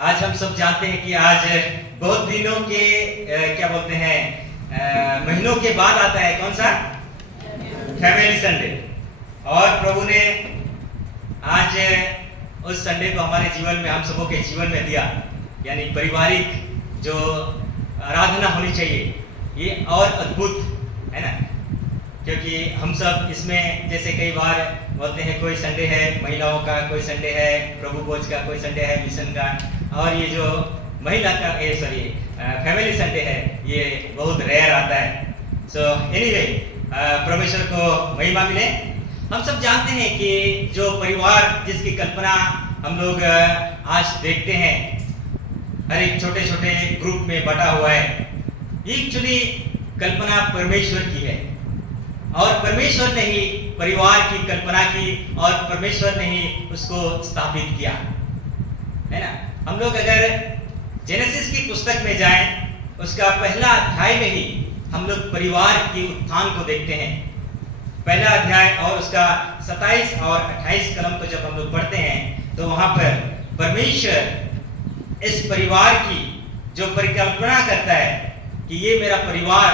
आज हम सब जानते हैं कि आज बहुत दिनों के क्या बोलते हैं महीनों के बाद आता है कौन सा फैमिली संडे। और प्रभु ने आज उस संडे को हमारे जीवन में, हम सबों के जीवन में दिया, यानी पारिवारिक जो आराधना होनी चाहिए, ये और अद्भुत है ना। क्योंकि हम सब इसमें जैसे कई बार बोलते हैं कोई संडे है महिलाओं का, कोई संडे है प्रभु भोज का, कोई संडे है मिशन का, और ये जो महिला का फैमिली संडे है ये बहुत रेयर आता है। सो एनीवे परमेश्वर को महिमा मिले। हम सब जानते हैं कि जो परिवार जिसकी कल्पना हम लोग आज देखते हैं, हर एक छोटे छोटे ग्रुप में बटा हुआ है, एक्चुअली कल्पना परमेश्वर की है और परमेश्वर ने ही परिवार की कल्पना की और परमेश्वर ने ही उसको स्थापित किया, है ना। हम लोग अगर जेनेसिस की पुस्तक में जाएं, उसका पहला अध्याय में ही हम लोग परिवार के उत्थान को देखते हैं। पहला अध्याय और उसका 27 और 28 कलम को जब हम लोग पढ़ते हैं तो वहां पर परमेश्वर इस परिवार की जो परिकल्पना करता है कि ये मेरा परिवार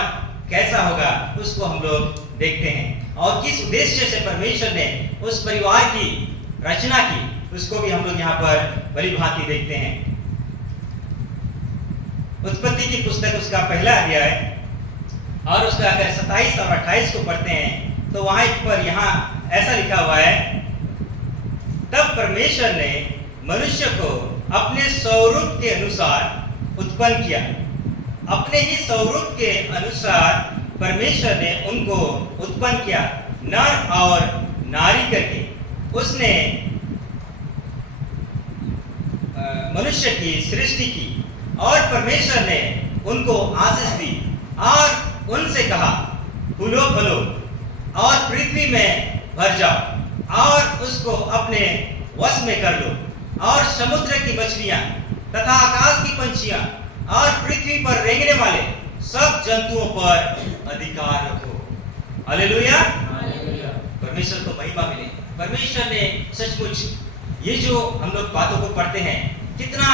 कैसा होगा, उसको हम लोग देखते हैं और किस उद्देश्य से परमेश्वर ने उस परिवार की रचना की, उसको भी हम लोग यहाँ पर भली भांति देखते हैं। उत्पत्ति की पुस्तक उसका पहला अध्याय और उसका अगर 27 और 28 को पढ़ते हैं तो वहां पर यहाँ ऐसा लिखा हुआ है, तब परमेश्वर ने मनुष्य को अपने स्वरूप के अनुसार उत्पन्न किया, अपने ही स्वरूप के अनुसार परमेश्वर ने उनको उत्पन्न किया, नर और नारी करके उसने मनुष्य की सृष्टि की। और परमेश्वर ने उनको आशीष दी और उनसे कहा, फूलो फलो और पृथ्वी में भर जाओ और उसको अपने वश में कर लो, और समुद्र की मछलियां तथा आकाश की पंछियां और पृथ्वी पर रेंगने वाले सब जंतुओं पर अधिकार रखो। हालेलुया। परमेश्वर को महिमा मिले। परमेश्वर ने सचमुच ये जो हम लोग बातों को पढ़ते हैं कितना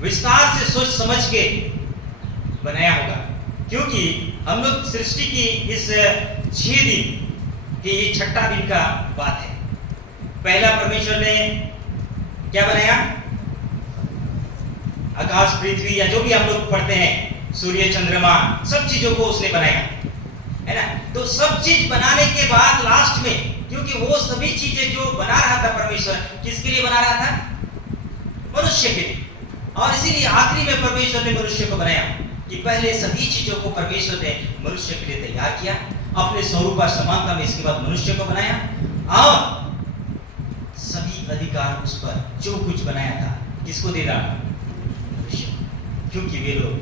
विस्तार से सोच समझ के बनाया होगा, क्योंकि हम लोग सृष्टि की इस 6 दिन की ये छठा दिन का बात है। पहला परमेश्वर ने क्या बनाया, आकाश पृथ्वी या जो भी हम लोग पढ़ते हैं, सूर्य चंद्रमा, सब चीजों को उसने बनाया, है ना। तो सब चीज बनाने के बाद लास्ट में, क्योंकि वो सभी चीजें जो बना रहा था परमेश्वर, किसके लिए बना रहा था, मनुष्य के लिए। और इसीलिए आखिरी में परमेश्वर ने मनुष्य को बनाया कि पहले सभी चीजों को परमेश्वर ने मनुष्य के लिए तैयार किया, अपने स्वरूप और समानता में इसके बाद मनुष्य को बनाया और सभी अधिकार उस पर जो कुछ बनाया था किसको दे रहा, मनुष्य, क्योंकि वे लोग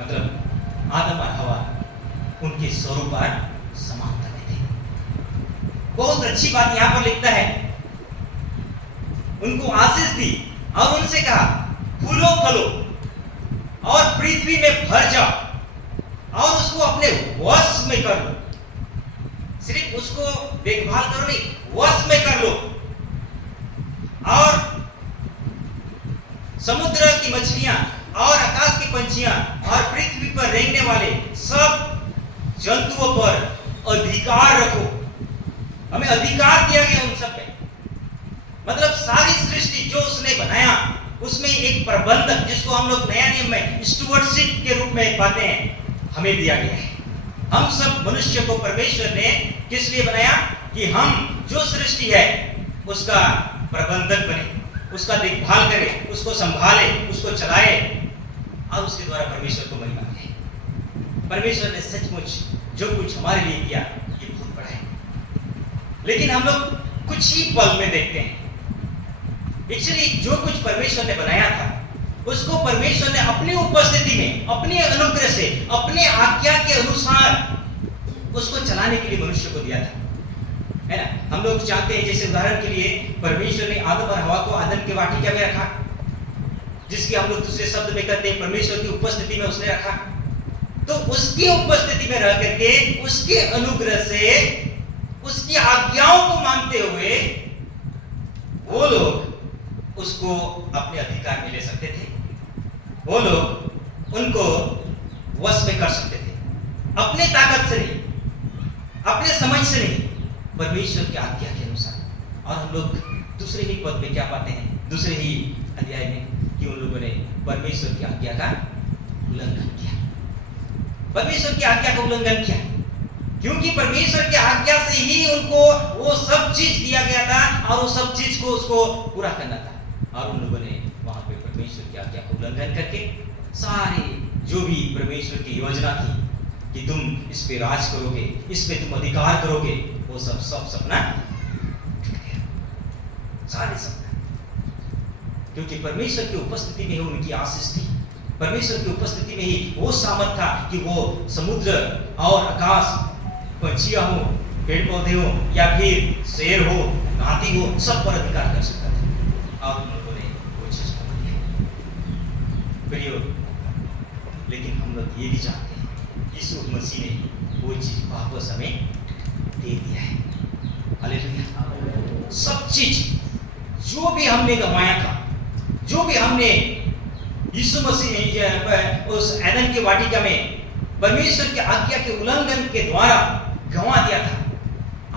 मतलब आदम और हवा उनके स्वरूप और समानता में थे। बहुत अच्छी बात यहाँ पर लिखता है, उनको आशीष दी और उनसे कहा, फूलो फलो और पृथ्वी में भर जाओ और उसको अपने वश में कर लो। सिर्फ उसको देखभाल करो नहीं, वश में कर लो। और समुद्र की मछलियां और आकाश की पंछियां और पृथ्वी पर रेंगने वाले सब जंतुओं पर अधिकार रखो। हमें अधिकार दिया गया उन सब पे, मतलब सारी सृष्टि जो उसने बनाया उसमें एक प्रबंधक, जिसको हम लोग नया नियम में स्टुवर्डशिप के रूप में पाते हैं, हमें दिया गया है। हम सब मनुष्य को परमेश्वर ने किस लिए बनाया कि हम जो सृष्टि है उसका प्रबंधक बने, उसका देखभाल करें, उसको संभाले, उसको चलाए और उसके द्वारा परमेश्वर को महिमा मिले। परमेश्वर ने सचमुच जो कुछ हमारे लिए किया ये बहुत बड़ा है, लेकिन हम लोग कुछ ही पल में देखते हैं। एक्चुअली जो कुछ परमेश्वर ने बनाया था उसको परमेश्वर ने अपनी उपस्थिति में, अपने अनुग्रह से, अपने आज्ञा के अनुसार उसको चलाने के लिए मनुष्य को दिया था, है ना। हम लोग चाहते हैं, जैसे उदाहरण के लिए परमेश्वर ने आदम और हवा को आदम के वाटिका में रखा, जिसकी हम लोग दूसरे शब्द में कहते हैं परमेश्वर की उपस्थिति में उसने रखा। तो उसकी उपस्थिति में रह करके उसके अनुग्रह से, उसकी आज्ञाओं को मानते हुए वो लोग उसको अपने अधिकार में ले सकते थे, वो लोग उनको वश में कर सकते थे, अपने ताकत से नहीं, अपने समझ से नहीं, परमेश्वर की आज्ञा के अनुसार। और हम लोग दूसरे ही पद में क्या पाते हैं, दूसरे ही अध्याय में, कि उन लोगों ने परमेश्वर की आज्ञा का उल्लंघन किया। परमेश्वर की आज्ञा का उल्लंघन किया क्योंकि परमेश्वर की आज्ञा से ही उनको वो सब चीज दिया गया था और वो सब चीज को उसको पूरा करना था। और उन लोगों ने वहां पे परमेश्वर की आज्ञा का उल्लंघन करके सारे जो भी परमेश्वर की योजना थी कि तुम इस पे राज करोगे, इस पे तुम अधिकार करोगे, वो सब सपना टूट गया, सारे सपना। क्योंकि परमेश्वर की उपस्थिति में ही उनकी आशीष थी, परमेश्वर की उपस्थिति में ही वो सामर्थ था कि वो समुद्र और आकाश, पंछियां हो, पेड़ पौधे हो या फिर शेर हो, हाथी हो, सब पर अधिकार कर सकता था। और उन लोगों ने वो चीज कर दिया। प्रियो, लेकिन हम लोग ये भी जानते हैं यीशु मसीह ने वो चीज वापस हमें दे दिया है। हालेलुया। सब चीज जो भी हमने गंवाया था, जो भी हमने यीशु मसीह उस एदन की वाटिका में परमेश्वर की आज्ञा के उल्लंघन के द्वारा गंवा दिया था,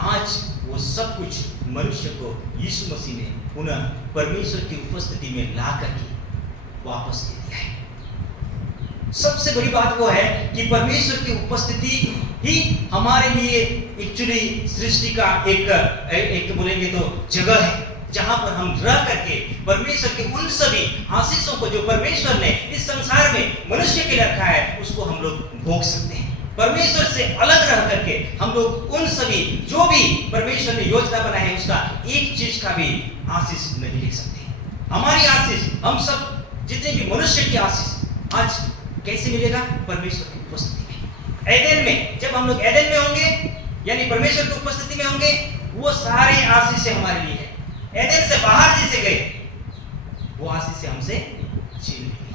आज वो सब कुछ मनुष्य को यीशु मसीह ने पुनः परमेश्वर की उपस्थिति में ला करके वापस दे दिया है। सबसे बड़ी बात वो है कि परमेश्वर की उपस्थिति ही हमारे लिए एक्चुअली सृष्टि का एक बोलेंगे तो जगह है, जहां पर हम रह करके परमेश्वर के उन सभी आशीषों को जो परमेश्वर ने इस संसार में मनुष्य के लिए रखा है उसको हम लोग भोग सकते हैं। परमेश्वर से अलग रह करके हम लोग उन सभी जो भी परमेश्वर ने योजना बनाई है उसका एक चीज का भी आशीष नहीं ले सकते। हमारी आशीष, हम सब जितने भी मनुष्य की आशीष आज कैसे मिलेगा? परमेश्वर की उपस्थिति में। एदेन में जब हम लोग एदेन में होंगे यानी परमेश्वर की उपस्थिति में होंगे, वो सारे आशीष हमारे लिए है। एदेन से बाहर जैसे गए वो आशीष हमसे छीन ली गई।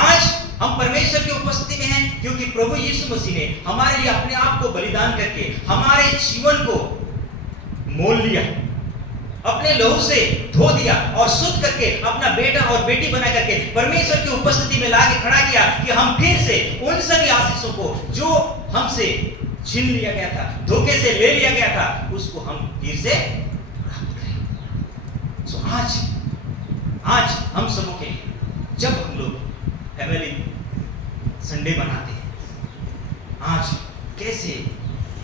आज हम परमेश्वर की उपस्थिति में हैं क्योंकि प्रभु यीशु मसीह ने हमारे लिए अपने आप को बलिदान करके हमारे जीवन को मोल लिया, अपने लहू से धो दिया और शुद्ध करके अपना बेटा और बेटी बना करके परमेश्वर की उपस्थिति में लाके खड़ा किया कि हम फिर से उन सभी आशीषों को जो हमसे छीन लिया गया था, धोखे से ले लिया गया था, उसको हम फिर से प्राप्त करें। सो आज हम सबों के लिए जब हम लोग फैमिली संडे मनाते हैं, आज कैसे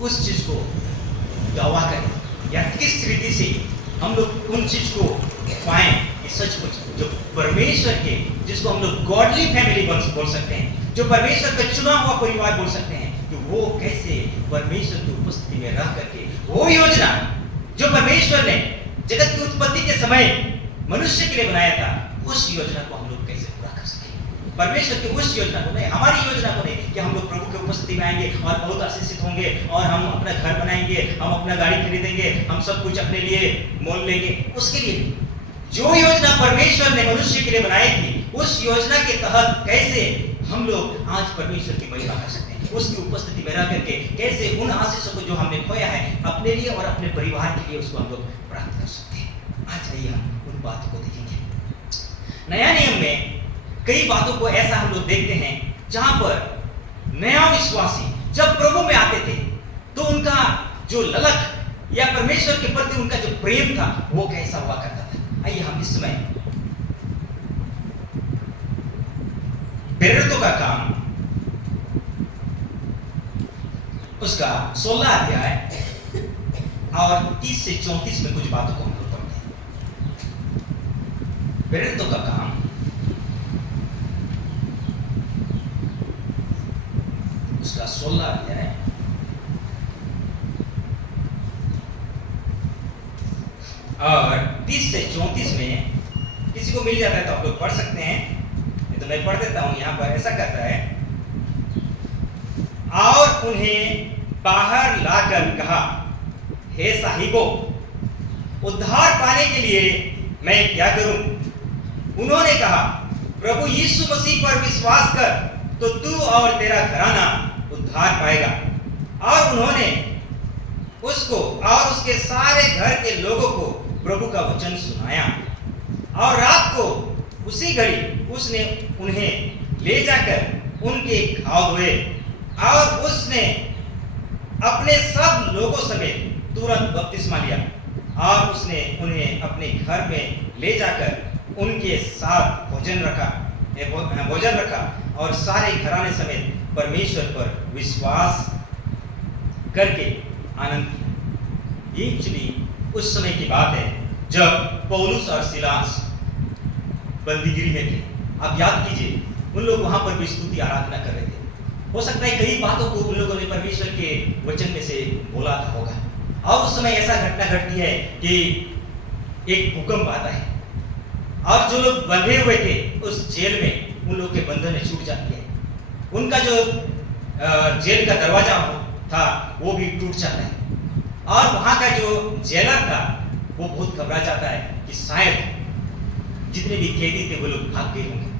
उस चीज को दावा करें या किस रीति से हम लोग उन चीज को पाएं कि सचमुच जो परमेश्वर के, जिसको हम लोग गॉडली फैमिली बोल सकते हैं, जो परमेश्वर का चुना हुआ परिवार बोल सकते हैं, कि वो कैसे परमेश्वर की उपस्थिति में रह करके वो योजना जो परमेश्वर ने जगत की उत्पत्ति के समय मनुष्य के लिए बनाया था, उस योजना को हम लोग कैसे पूरा कर सकें। परमेश्वर की उस योजना को नहीं, हमारी योजना को नहीं कि हम लोग प्रभु की उपस्थिति में आएंगे और बहुत आशीषित होंगे और हम अपना घर बनाएंगे, हम अपना गाड़ी खरीदेंगे, हम सब कुछ अपने लिए मोल लेंगे, उसके लिए नहीं। जो योजना परमेश्वर ने मनुष्य के लिए बनाई थी, उस योजना के तहत कैसे हम लोग आज परमेश्वर की महिमा कर सकते हैं, उसकी उपस्थिति में रह करके कैसे उन आशीषों को जो हमने खोया है अपने लिए और अपने परिवार के लिए उसको हम लोग प्राप्त कर सकते हैं। आज आइए हम उन बातों को देखेंगे। नया नियम में कई बातों को ऐसा हम लोग देखते हैं जहां पर नया विश्वासी जब प्रभु में आते थे तो उनका जो ललक या परमेश्वर के प्रति उनका जो प्रेम था वो कैसा हुआ करता था। आइए हम इस समय प्रेरितों का काम उसका 16 अध्याय और 30 से 34 में कुछ बातों को हम लोग पढ़ते हैं। प्रेरितों का काम उसका 16 अध्याय और 30 से 34 में, किसी को मिल जाता है तो आप लोग पढ़ सकते हैं, तो मैं पढ़ देता हूं। यहां पर ऐसा कहता है, और उन्हें बाहर लाकर कहा, हे साहिबों, उद्धार पाने के लिए मैं क्या करूं? उन्होंने कहा, प्रभु यीशु मसीह पर विश्वास कर तो तू और तेरा घराना उद्धार पाएगा। और उन्होंने उसको और उसके सारे घर के लोगों को प्रभु का वचन सुनाया और रात को उसी घड़ी उसने उन्हें ले जाकर उनके घाव धोए और उसने अपने सब लोगों समेत तुरंत बपतिस्मा लिया और उसने उन्हें अपने घर में ले जाकर उनके साथ भोजन रखा और सारे घराने समेत परमेश्वर पर विश्वास करके आनंद किया। ये एक्चुअली उस समय की बात है जब पौलुस और सिलास बंदीगिरी में थे। आप याद कीजिए, उन लोग वहां पर भी स्तुति आराधना कर रहे थे। हो सकता है कई बातों को उन लोगों ने परमेश्वर के वचन में से बोला था होगा। और उस समय ऐसा घटना घटती है कि एक भूकंप आता है और जो लोग बंधे हुए थे उस जेल में, उन लोग के बंधन छूट जाती है। उनका जो जेल का दरवाजा था वो भी टूट जाता है और वहां का जो जेलर था वो बहुत घबरा जाता है कि शायद जितने भी कैदी थे वो लोग भाग गए होंगे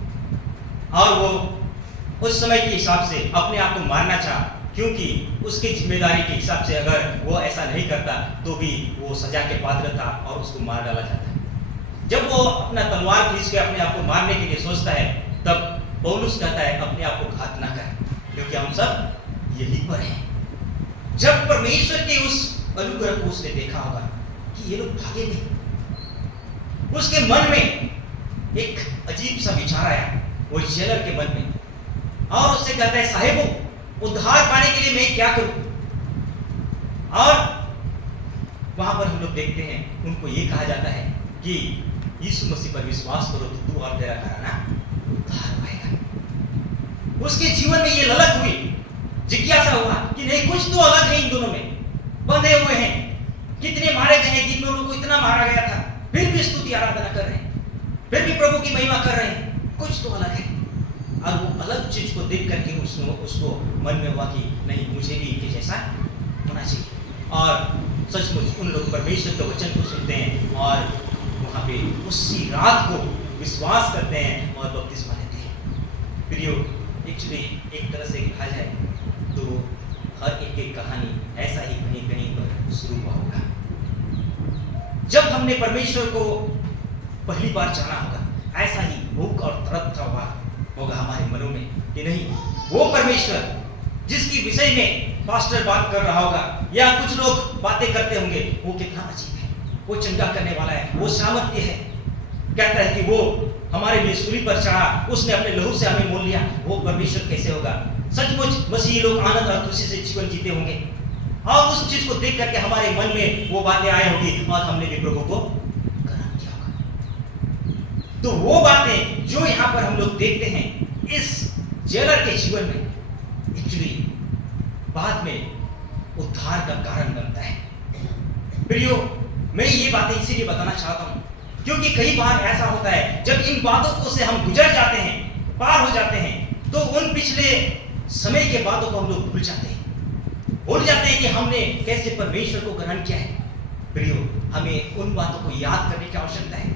और वो उस समय के हिसाब से अपने आप को मारना चाहा, क्योंकि उसकी जिम्मेदारी के हिसाब से अगर वो ऐसा नहीं करता तो भी वो सजा के पात्र था और उसको मार डाला जाता। जब वो अपना तलवार खींच के अपने आप को मारने के लिए सोचता है तब पौलुस कहता है अपने आप को घात ना कर, क्योंकि हम सब यहीं पर हैं। जब परमेश्वर के उस अनुग्रह को उसने देखा होगा कि ये लोग भागे नहीं, उसके मन में एक अजीब सा विचार आया, वो जेलर के मन में, और उससे कहता है साहिब उद्धार पाने के लिए मैं क्या करूं? और वहां पर हम लोग देखते हैं उनको ये कहा जाता है कि यीशु मसीह पर विश्वास करो तो तू और तेरा घराना उद्धार पाएगा। उसके जीवन में ये ललक हुई, जिज्ञासा हुआ कि नहीं, कुछ तो अलग है इन दोनों में। बंधे हुए हैं, कितने मारे गए हैं, जिन लोगों को इतना मारा गया था, फिर भी स्तुति आराधना कर रहे हैं, फिर भी प्रभु की महिमा कर रहे हैं। कुछ तो अलग है। और वो अलग चीज को देख करके उसको मन में हुआ कि नहीं, मुझे भी इनके जैसा होना चाहिए। और सचमुच उन लोग परमेश्वर के वचन को सुनते हैं और वहाँ पे उसी रात को विश्वास करते हैं और बपतिस्मा लेते हैं। प्रियो, एक्चुअली एक तरह से कहा जाए तो हर एक कहानी ऐसा ही कहीं कहीं पर शुरू हुआ होगा। जब हमने परमेश्वर को पहली बार जाना होगा, ऐसा ही भूख और तड़प होगा हमारे मनों में कि नहीं, वो परमेश्वर जिसकी विषय में पास्टर बात कर रहा होगा या कुछ लोग बातें करते होंगे, वो कितना अजीब है, वो चंगा करने वाला है, वो सामर्थ्य है, कहता है कि वो हमारे लिए सूली पर चढ़ा, उसने अपने लहू से हमें मोल लिया, वो परमेश्वर कैसे होगा? सचमुच मसीही लोग आनंद और खुशी से जीवन जीते होंगे और उस चीज को देख करके हमारे मन में वो बातें आए होंगी और हमने भी प्रभु को ग्रहण किया होगा। तो वो बातें जो यहाँ पर हम लोग देखते हैं इस जेलर के जीवन में, एक्चुअली बाद में उद्धार का कारण बनता है। प्रियो, मैं ये बातें इसीलिए बताना चाहता हूं क्योंकि कई बार ऐसा होता है जब इन बातों को से हम गुजर जाते हैं, पार हो जाते हैं, तो उन पिछले समय के बातों को हम लोग भूल जाते हैं कि हमने कैसे परमेश्वर को ग्रहण किया है। प्रियो, हमें उन बातों को याद करने की आवश्यकता है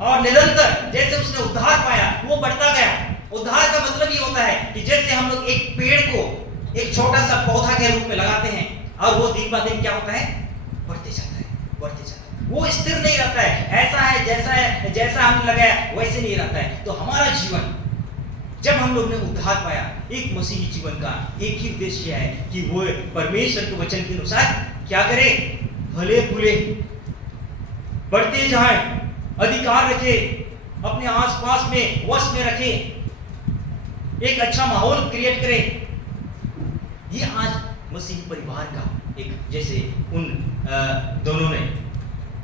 और निरंतर जैसे उसने उद्धार पाया वो बढ़ता गया। उद्धार का मतलब ये होता है कि जैसे हम लोग एक पेड़ को एक छोटा सा पौधा के रूप में लगाते हैं और वो दिन ब दिन क्या होता है, बढ़ते जाता है, वो स्थिर नहीं रहता है, ऐसा है जैसा हमने लगाया वैसे नहीं रहता है। तो हमारा जीवन, जब हम लोग ने उद्धार पाया, एक मसीही जीवन का एक ही उद्देश्य है कि वो परमेश्वर के वचन के अनुसार क्या करे, भले फूले, बढ़ते जाए, अधिकार रखे, अपने आसपास में वश में रखे, एक अच्छा माहौल क्रिएट करे। ये आज मसीही परिवार का एक, जैसे उन दोनों ने,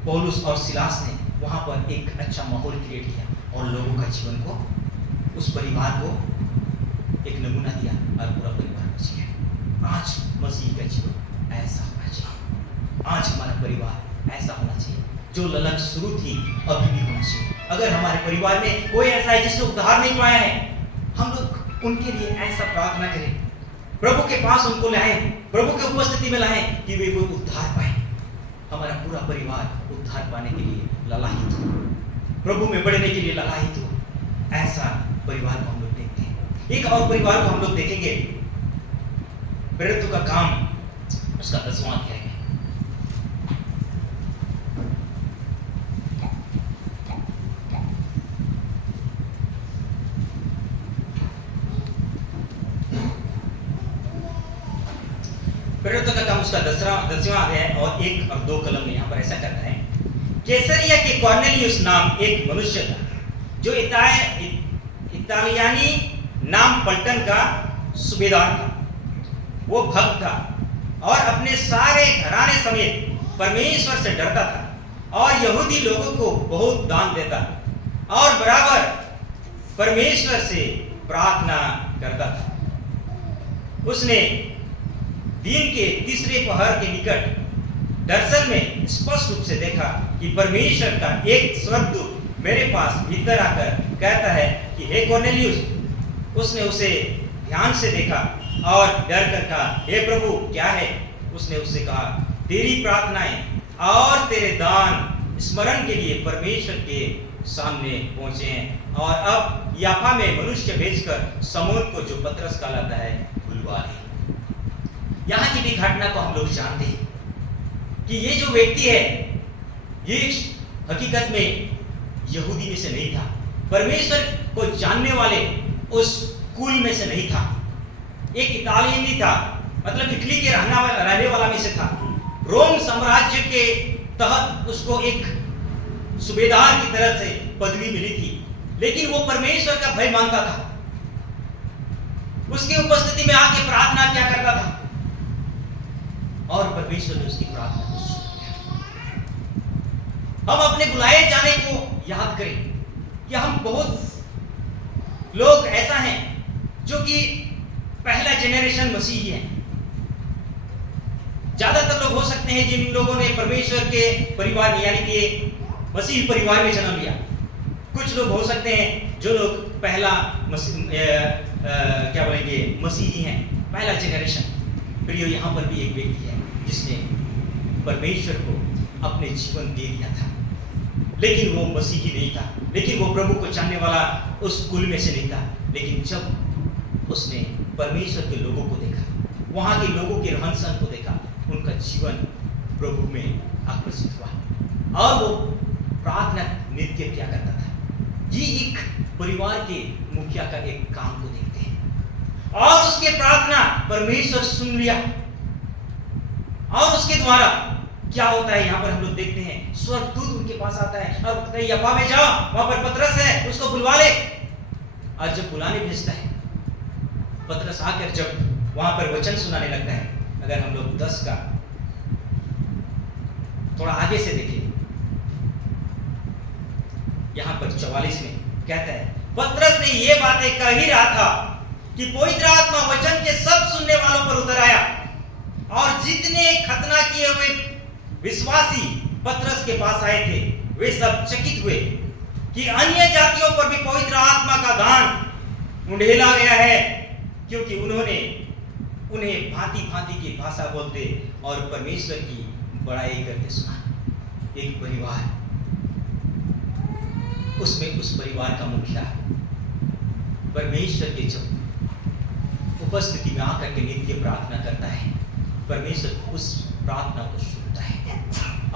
पौलुस और सिलास ने वहां पर एक अच्छा माहौल क्रिएट किया और लोगों का जीवन को, उस परिवार को एक नमूना दिया और पूरा परिवार बच गया। आज मसीह का जीवन ऐसा होना चाहिए, आज हमारा परिवार ऐसा होना चाहिए। जो ललक शुरू थी अभी भी होना चाहिए। अगर हमारे परिवार में कोई ऐसा है जिसने उद्धार नहीं पाया है, हम लोग उनके लिए ऐसा प्रार्थना करें, प्रभु के पास उनको लाएं, प्रभु की उपस्थिति में लाएं कि वे कोई उद्धार पाए। हमारा पूरा परिवार उद्धार पाने के लिए ललायित हो, प्रभु में बढ़ने के लिए ललायित हो। ऐसा परिवार को हम लोग देखते हैं। एक और परिवार को हम लोग देखेंगे, प्रेरितों का काम उसका 10वां अध्याय है। प्रेरितों का काम उसका 10वां अध्याय और 1 और 2 कलम में यहाँ पर ऐसा करता है। कैसरिया के कॉर्नेलियुस नाम एक मनुष्य था जो इतालियानी नाम पलटन का सूबेदार था। वो भक्त था और अपने सारे घराने समेत परमेश्वर से डरता था और यहूदी लोगों को बहुत दान देता और बराबर परमेश्वर से प्रार्थना करता था। उसने दिन के तीसरे पहर के निकट दर्शन में स्पष्ट रूप से देखा कि परमेश्वर का एक स्वर्गदूत मेरे पास भीतर आकर कहता है कि हे कॉर्नेलियुस। उसने उसे ध्यान से देखा और डर कर कहा, हे प्रभु क्या है? उसने उससे कहा, तेरी प्रार्थनाएं और तेरे दान स्मरण के लिए परमेश्वर के सामने पहुंचे हैं और अब याफा में मनुष्य भेजकर समून को जो पतरस कहलाता है बुलवा ले। यहाँ की भी घटना को हम लोग जानते हैं कि ये जो व्यक्ति है ये हकीकत में यहूदी में से नहीं था, परमेश्वर को जानने वाले उस कुल में से नहीं था, एक इतालियनी था, मतलब इटली के रहने वाला में से था। रोम साम्राज्य के तहत उसको एक सूबेदार की तरह से पदवी मिली थी, लेकिन वो परमेश्वर का भय मानता था। उसकी उपस्थिति में आके प्रार्थना क्या करता था और परमेश्वर ने उसकी प्रार्थना को सुन लिया। हम अपने बुलाए जाने को याद करें कि हम बहुत लोग ऐसा हैं जो कि पहला जेनरेशन मसीही है। ज्यादातर लोग हो सकते हैं जिन लोगों ने परमेश्वर के परिवार में यानी कि मसीही परिवार में जन्म लिया। कुछ लोग हो सकते हैं जो लोग पहला क्या बोलेंगे मसीही हैं, पहला जेनरेशन। फिर यहाँ पर भी एक व्यक्ति है जिसने परमेश्वर को अपने जीवन दे दिया था, लेकिन वो मसीही नहीं था, लेकिन वो प्रभु को जानने वाला उस कुल में से नहीं था। लेकिन जब उसने परमेश्वर के लोगों को देखा, वहां के लोगों के रहन सहन को देखा, उनका जीवन प्रभु में आकर्षित हुआ और वो प्रार्थना नित्य क्या करता था। ये एक परिवार के मुखिया का एक काम को देखते हैं और उसके प्रार्थना परमेश्वर सुन लिया और उसके द्वारा क्या होता है यहाँ पर हम लोग देखते हैं, स्वर्गदूत उनके पास आता है और कहता है याफा में जाओ, वहां पर पतरस है, उसको बुलवा ले। और जब बुलाने भेजता है, पतरस आकर जब वहां पर वचन सुनाने लगता है, अगर हम लोग 10 का थोड़ा आगे से देखें, यहां पर 44 में कहता है, पतरस ने ये बातें कह ही रहा था कि पवित्र आत्मा वचन के सब सुनने वालों पर उतर आया और जितने खतना किए हुए विश्वासी पतरस के पास आए थे वे सब चकित हुए कि अन्य जातियों पर भी पवित्र आत्मा का दान उंडेला गया है, क्योंकि उन्होंने उन्हें भांति भांति की भाषा बोलते और परमेश्वर की बड़ाई करते सुना। एक परिवार, उसमें उस परिवार का मुखिया परमेश्वर के जब उपस्थिति में आकर के नित्य प्रार्थना करता है, परमेश्वर उस प्रार्थना को सुनता है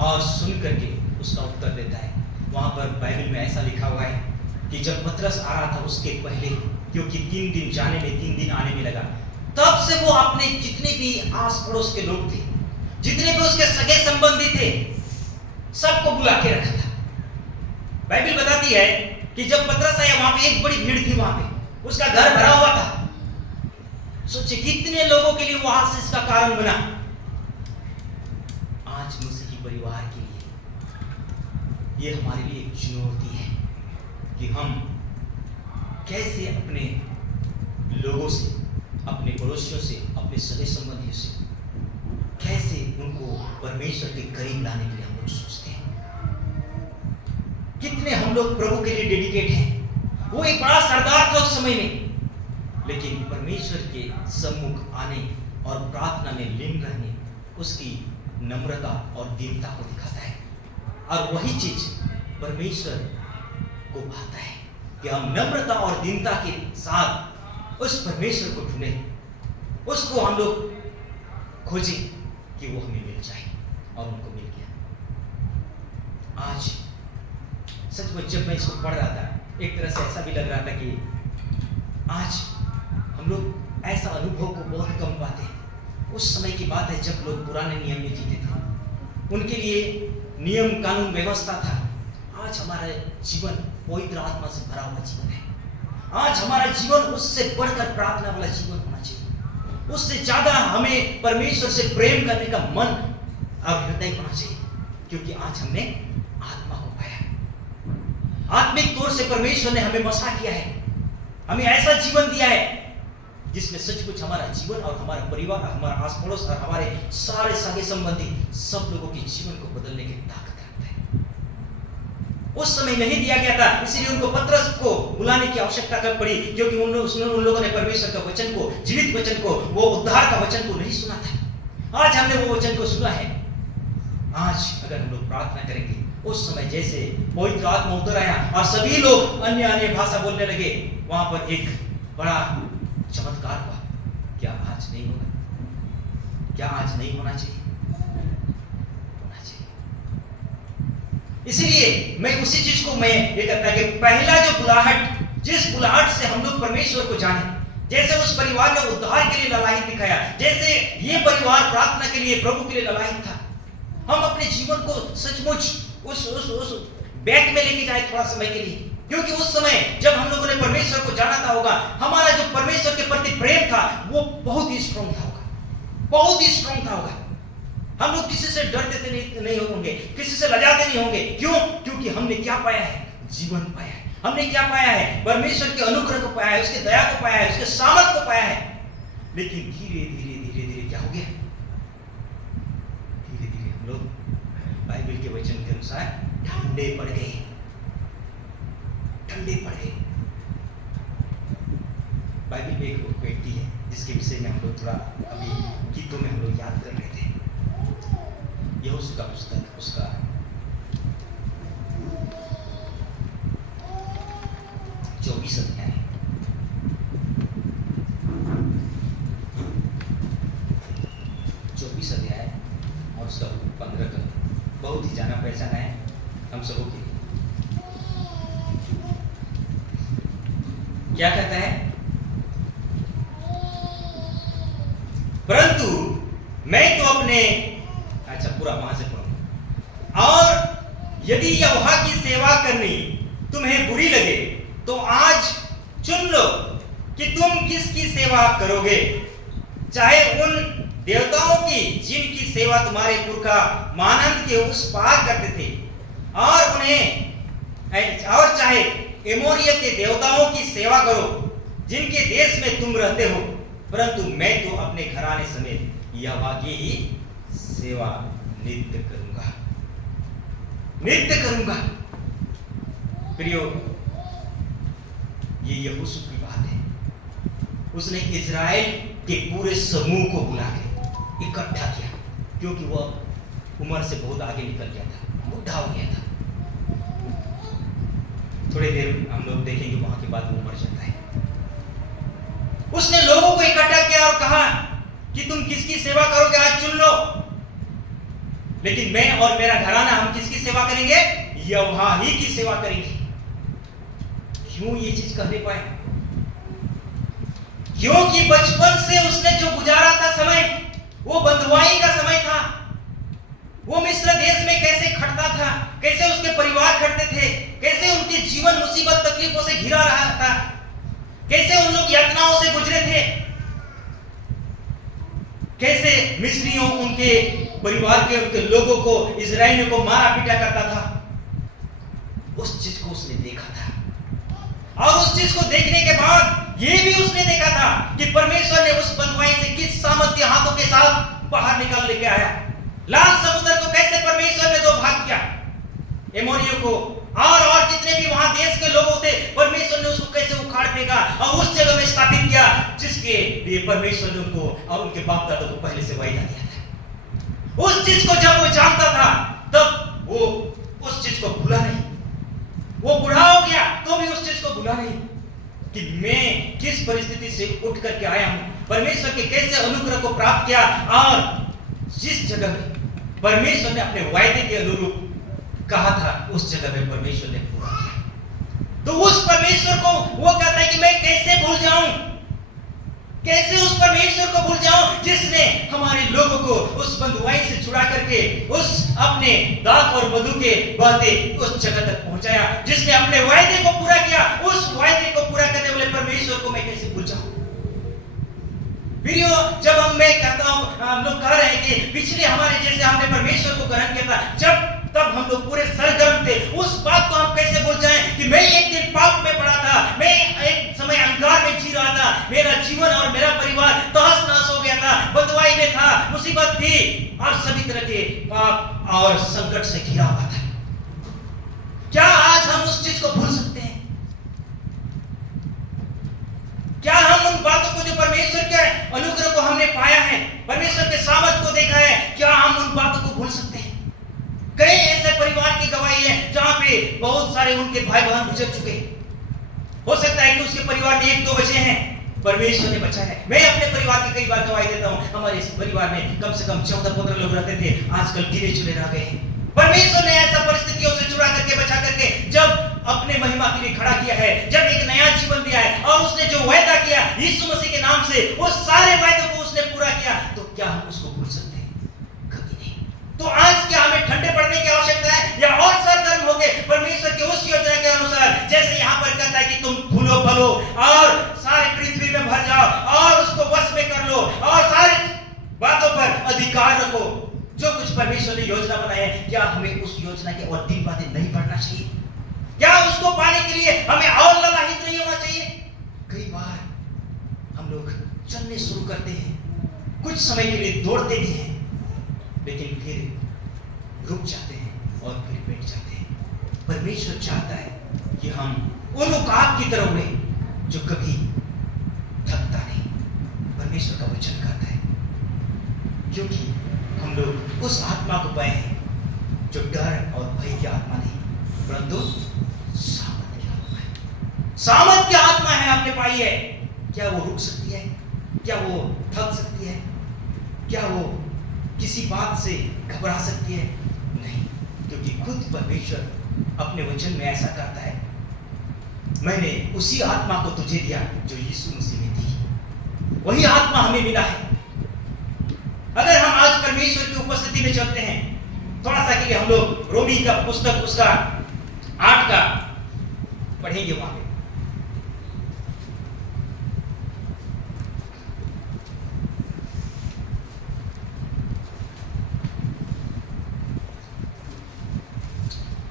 और सुन करके उसका उत्तर देता है। वहां पर बाइबल में ऐसा लिखा हुआ है कि जब पतरस आ रहा था उसके पहले, क्योंकि 3 दिन जाने में 3 दिन आने में लगा, तब से वो अपने जितने भी आस पड़ोस के लोग थे, जितने भी उसके सगे संबंधी थे, सबको बुला के रखा था। बाइबल बताती है कि जब पतरस आया वहां पे एक बड़ी भीड़ थी, वहां पे उसका घर भरा हुआ था। सोचिए कितने लोगों के लिए वहां से इसका कारण बना। आज मसीही परिवार के लिए ये हमारे लिए एक चुनौती है कि हम कैसे अपने लोगों से, अपने पड़ोसियों से, अपने सगे संबंधियों से कैसे उनको परमेश्वर के करीब लाने के लिए हम लोग सोचते हैं। कितने हम लोग प्रभु के लिए डेडिकेट हैं। वो एक बड़ा सरदार था उस समय में, लेकिन परमेश्वर के सम्मुख आने और प्रार्थना में लीन रहने उसकी नम्रता और दीनता को दिखाता है। और वही चीज परमेश्वर को भाता है कि हम नम्रता और दीनता के साथ उस परमेश्वर को ढूंढें, उसको हम लोग खोजें कि वो हमें मिल जाए, और उनको मिल गया। आज सचमुच जब मैं इसको पढ़ रहा था, एक तरह से ऐसा भी लग रहा था कि आज हम लोग ऐसा अनुभव को बहुत कम पाते हैं। उस समय की बात है जब लोग पुराने नियम में जीते थे, उनके लिए नियम कानून व्यवस्था था। आज हमारा जीवन पवित्र आत्मा से भरा हुआ जीवन है। आज हमारा जीवन उससे बढ़कर प्रार्थना वाला जीवन होना चाहिए। उससे ज्यादा हमें परमेश्वर से प्रेम करने का मन और हृदय होना चाहिए, क्योंकि आज हमने आत्मा को पाया। आत्मिक तौर से परमेश्वर ने हमें मसा किया है, हमें ऐसा जीवन दिया है जिसमें सचमुच हमारा जीवन और हमारा परिवार, हमारा आस पड़ोस और हमारे सारे सगे संबंधी सब लोगों के जीवन को बदलने की ताकत रखता है। उस समय नहीं दिया गया था, इसलिए उनको पतरस को बुलाने की आवश्यकता कब पड़ी, क्योंकि उन लोगों ने परमेश्वर का वचन को, जीवित वचन को, वो उद्धार का वचन को नहीं सुना था। आज हमने वो वचन को सुना है। आज अगर हम लोग प्रार्थना करेंगे, उस समय जैसे पवित्र आत्मा उतर आया और सभी लोग अन्य अन्य भाषा बोलने लगे, वहां पर एक बड़ा चमत्कार हुआ। क्या आज नहीं होगा? क्या आज नहीं होना चाहिए? होना चाहिए। इसलिए मैं उसी चीज को मैं ये कहता कि पहला जो बुलाहट, जिस बुलाहट से हम लोग परमेश्वर को जाने, जैसे उस परिवार ने उद्धार के लिए ललायत दिखाया, जैसे ये परिवार प्रार्थना के लिए प्रभु के लिए ललायत था, हम अपने जीवन को सचमुच उस बैक में लेके जाए थोड़ा समय के लिए, क्योंकि उस समय जब हम लोगों ने परमेश्वर को जाना था होगा, हमारा जो परमेश्वर के प्रति प्रेम था वो बहुत ही स्ट्रांग था होगा, बहुत ही स्ट्रांग था होगा। हम लोग किसी से डरते नहीं होंगे, किसी से लजाते नहीं होंगे। क्यों? क्योंकि हमने क्या पाया है? जीवन पाया है। हमने क्या पाया है? परमेश्वर के अनुग्रह को पाया है, उसके दया को पाया है, उसके सामर्थ को पाया है। लेकिन धीरे धीरे क्या हो गया? धीरे धीरे हम लोग बाइबल के वचन के अनुसार ठंडे पड़ गए, ठंडे पड़ गए। बाइबल में एक व्यक्ति है जिसके विषय में हम लोग थोड़ा अभी गीतों में हम लोग याद कर रहे थे। यह उसका पुस्तक, उसका 24 अध्याय, 24 अध्याय और उसका 15 का बहुत ही जाना पहचाना है हम सबों के लिए। क्या कहता है? परंतु मैं तो अपने, अच्छा पूरा वहां से पढ़ूंगा। और यदि यहोवा की सेवा करनी तुम्हें बुरी लगे तो आज चुन लो कि तुम किसकी सेवा करोगे, चाहे उन देवताओं की जिनकी सेवा तुम्हारे पुरखा मानंद के उस पार करते थे, और चाहे एमोरिया के देवताओं की सेवा करो जिनके देश में तुम रहते हो, परंतु मैं तो अपने घराने समेत यहोवा की ही सेवा नित्य करूंगा, नित्य करूंगा। प्रियो, ये यहोशू की बात है। उसने इजराइल के पूरे समूह को बुला के इकट्ठा किया, क्योंकि वह उम्र से बहुत आगे निकल गया था, बुढ़ा हो गया था। थोड़ी देर हम लोग देखेंगे, वहां के बाद वो मर जाता है। उसने लोगों को इकट्ठा किया और कहा कि तुम किसकी सेवा करोगे, आज चुन लो। लेकिन मैं और मेरा घराना, हम किसकी सेवा करेंगे? यहोवा ही की सेवा करेंगे। क्यों ये चीज कहने पाए? क्योंकि बचपन से उसने जो गुजारा था समय, वो बंधुआई का समय था। वो मिस्र देश में कैसे खटता था, कैसे उसके परिवार खटते थे, कैसे उनके जीवन मुसीबत तकलीफों से घिरा रहा था, कैसे उन लोग यातनाओं से गुजरे थे, कैसे मिस्रियों उनके परिवार के, उनके लोगों को, इजराइलियों को मारा पीटा करता था। उस चीज को उसने देखा था, और उस चीज को देखने के बाद ये भी उसने देखा था कि परमेश्वर ने उस बंधुआई से किस सामर्थ्य हाथों के साथ बाहर निकाल लेके आया। लाल समुद्र को कैसे परमेश्वर ने दो भाग किया, एमोरियों को और जितने भी वहां देश के लोग थे, परमेश्वर ने उसको कैसे उखाड़ फेंका और उस जगह में स्थापित किया जिसके लिए परमेश्वर ने उनको और उनके बाप दादा को पहले से वायदा किया था। उस चीज को जब वो जानता था, तब वो उस चीज को भूला नहीं। वो बूढ़ा हो गया तो भी उस चीज को भूला नहीं कि मैं किस परिस्थिति से उठ करके आया हूं, परमेश्वर के कैसे अनुग्रह को प्राप्त किया, और जिस जगह में परमेश्वर ने अपने वायदे के अनुरूप कहा था, उस जगह में परमेश्वर ने पूरा किया। तो उस परमेश्वर को वो कहता है कि मैं कैसे भूल जाऊं, कैसे उस परमेश्वर को भूल जाऊं जिसने हमारे को उस बंधुआई से छुड़ा करके उस अपने दाख और मधु के बहते उस जगह तक पहुंचाया, जिसने अपने वायदे को पूरा किया। उस वायदे को पूरा करने वाले परमेश्वर को मैं कैसे भूल जाऊं? जब मैं कहता हूं, हम लोग कह रहे हैं कि पिछले हमारे जैसे हमने परमेश्वर को ग्रहण किया था, तब हम लोग पूरे सरगर्म थे। उस बात को हम कैसे भूल जाएं कि मैं एक दिन पाप में पड़ा था, मैं एक समय अंधकार में जी रहा था, मेरा जीवन और मेरा परिवार तहस नहस हो गया था, बदवाई में था, मुसीबत थी और सभी तरह के पाप और संकट से घिरा हुआ था। क्या आज हम उस चीज को भूल सकते हैं? क्या हम उन बातों को जो परमेश्वर के अनुग्रह को हमने पाया है, परमेश्वर के सामर्थ को देखा है, क्या हम उन बातों को भूल सकते हैं? कई ऐसे परिवार की गवाही है जहां पे बहुत सारे उनके भाई बहन गुजर चुके। हो सकता है कि उसके परिवार में एक दो बचे हैं, परमेश्वर ने बचाया है। मैं अपने परिवार की कई बार गवाही देता हूं। हमारे इस परिवार में कम से कम 14-15 लोग रहते थे, आजकल गिने चुने रह गए हैं। परमेश्वर ने ऐसा परिस्थितियों से छुड़ा करके, बचा करके जब अपने महिमा के लिए खड़ा किया है, जब एक नया जीवन दिया है और उसने जो वायदा किया यीशु मसीह के नाम से, वो सारे वायदों को उसने पूरा किया, तो क्या हम उसको भूल सकते हैं? कभी नहीं। तो आज क्या हमें ठंडे पड़ने की आवश्यकता है या और सरगर्म होके परमेश्वर के उस योजना के अनुसार, जैसे यहाँ पर कहता है कि तुम फूलो फलो और सारे पृथ्वी में भर जाओ और उसको वश में कर लो और सारी बातों पर अधिकार रखो। जो कुछ परमेश्वर ने योजना बनाई है, क्या हमें उस योजना के और 3 बातें नहीं पढ़ना चाहिए? क्या उसको पाने के लिए हमें और ललाहित नहीं होना चाहिए? कई बार हम लोग चलने शुरू करते हैं, कुछ समय के लिए दौड़ते भी हैं, लेकिन फिर रुक जाते हैं और फिर बैठ जाते हैं। परमेश्वर चाहता है कि हम उन उकाब की तरह उड़े जो कभी थकता नहीं। परमेश्वर का वचन कहता है, क्योंकि हम लोग उस आत्मा को पाए हैं जो डर और भय की आत्मा नहीं, परंतु सामर्थ की आत्मा है। सामर्थ की आत्मा है आपने पाई है। क्या वो रुक सकती है? क्या वो थक सकती है? क्या वो किसी बात से घबरा सकती है? नहीं, क्योंकि खुद परमेश्वर अपने वचन में ऐसा कहता है, मैंने उसी आत्मा को तुझे दिया जो यीशु मसीह में थी, वही आत्मा हमें मिला है। अगर हम आज परमेश्वर की उपस्थिति में चलते हैं, थोड़ा सा के लिए हम लोग रोमी का पुस्तक उसका 8 का पढ़ेंगे। वहां पे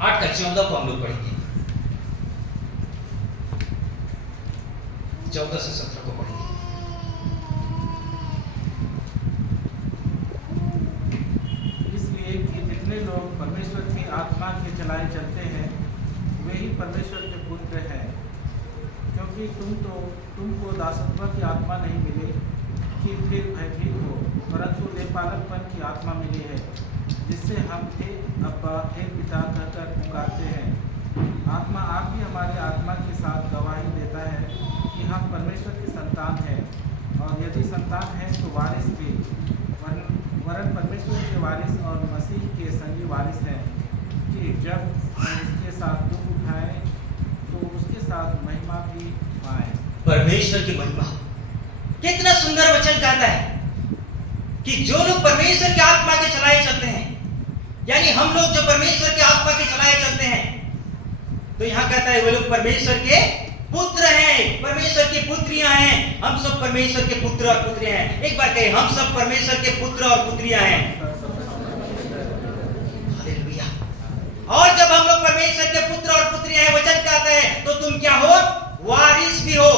8 का 14 को हम लोग पढ़ेंगे। 14 से 17 को पढ़ेंगे। लोग परमेश्वर की आत्मा के चलाए चलते हैं, वे ही परमेश्वर के पुत्र हैं। क्योंकि तुमको दासत्व की आत्मा नहीं मिली कि फिर भयभीत हो, परंतु लेपालकपन की आत्मा मिली है, जिससे हम हे अब्बा हे पिता कहकर पुकारते हैं। आत्मा आप भी हमारे आत्मा के साथ गवाही देता है कि हम परमेश्वर की संतान हैं, और यदि संतान हैं तो वारिस भी, वरन परमेश्वर के वारिस और मसीह के संगी वारिस हैं, कि जब हम इसके साथ दुख उठाएं तो उसके साथ महिमा भी पाएं। परमेश्वर की महिमा, कितना सुंदर वचन कहता है कि जो लोग परमेश्वर की आत्मा के चलाए चलते हैं, यानी हम लोग जो परमेश्वर की आत्मा के चलाए चलते हैं, तो यहाँ कहता है वे लोग परमेश्वर के पुत्र हैं, परमेश्वर की पुत्रियां हैं। हम सब परमेश्वर के पुत्र और पुत्रियां हैं। एक बार कहें, हम सब परमेश्वर के पुत्र और पुत्रियां हैं। हालेलुया। और जब हम लोग परमेश्वर के पुत्र और पुत्रियां हैं, वचन कहता है तो तुम क्या हो? वारिस भी हो।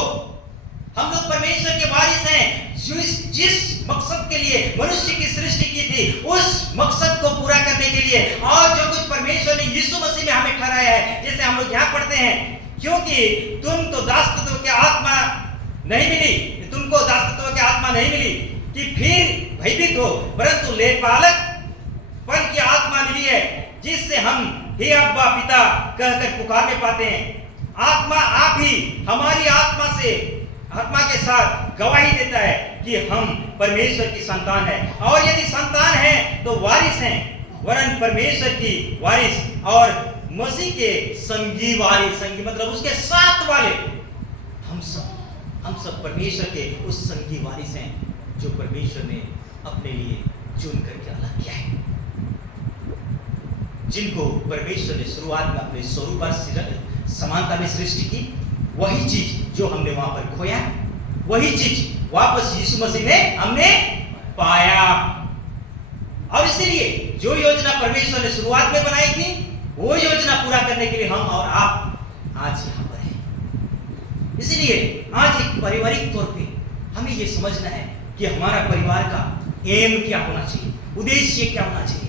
हम लोग परमेश्वर के वारिस हैं। जिस मकसद के लिए मनुष्य की सृष्टि की थी, उस मकसद को पूरा करने के लिए, और जो कुछ परमेश्वर ने यीशु मसीह में हमें ठहराया है, जैसे हम लोग यहाँ पढ़ते हैं, क्योंकि तुम तो दासत्व की आत्मा नहीं मिली, तुमको दासत्व की आत्मा नहीं मिली कि फिर भयभीत हो, परंतु लेपालकपन की आत्मा मिली है, जिससे हम हे अब्बा पिता कहकर पुकारने पाते हैं। आत्मा आप ही हमारी आत्मा के साथ गवाही देता है कि हम परमेश्वर की संतान है, और यदि संतान है तो वारिस हैं, वरन परमेश्वर की वारिस और मसीह के संगी वारिस। संगी मतलब उसके साथ वाले। हम सब परमेश्वर के उस संगी वारिस हैं जो परमेश्वर ने अपने लिए चुन करके अलग किया है, जिनको परमेश्वर ने शुरुआत में अपने स्वरूप और समानता में सृष्टि की। वही चीज जो हमने वहां पर खोया, वही चीज वापस यीशु मसीह में हमने पाया। और इसीलिए जो योजना परमेश्वर ने शुरुआत में बनाई थी, वो योजना पूरा करने के लिए हम और आप आज यहाँ पर हैं। इसीलिए आज एक पारिवारिक तौर पे हमें ये समझना है कि हमारा परिवार का एम क्या होना चाहिए, उद्देश्य क्या होना चाहिए,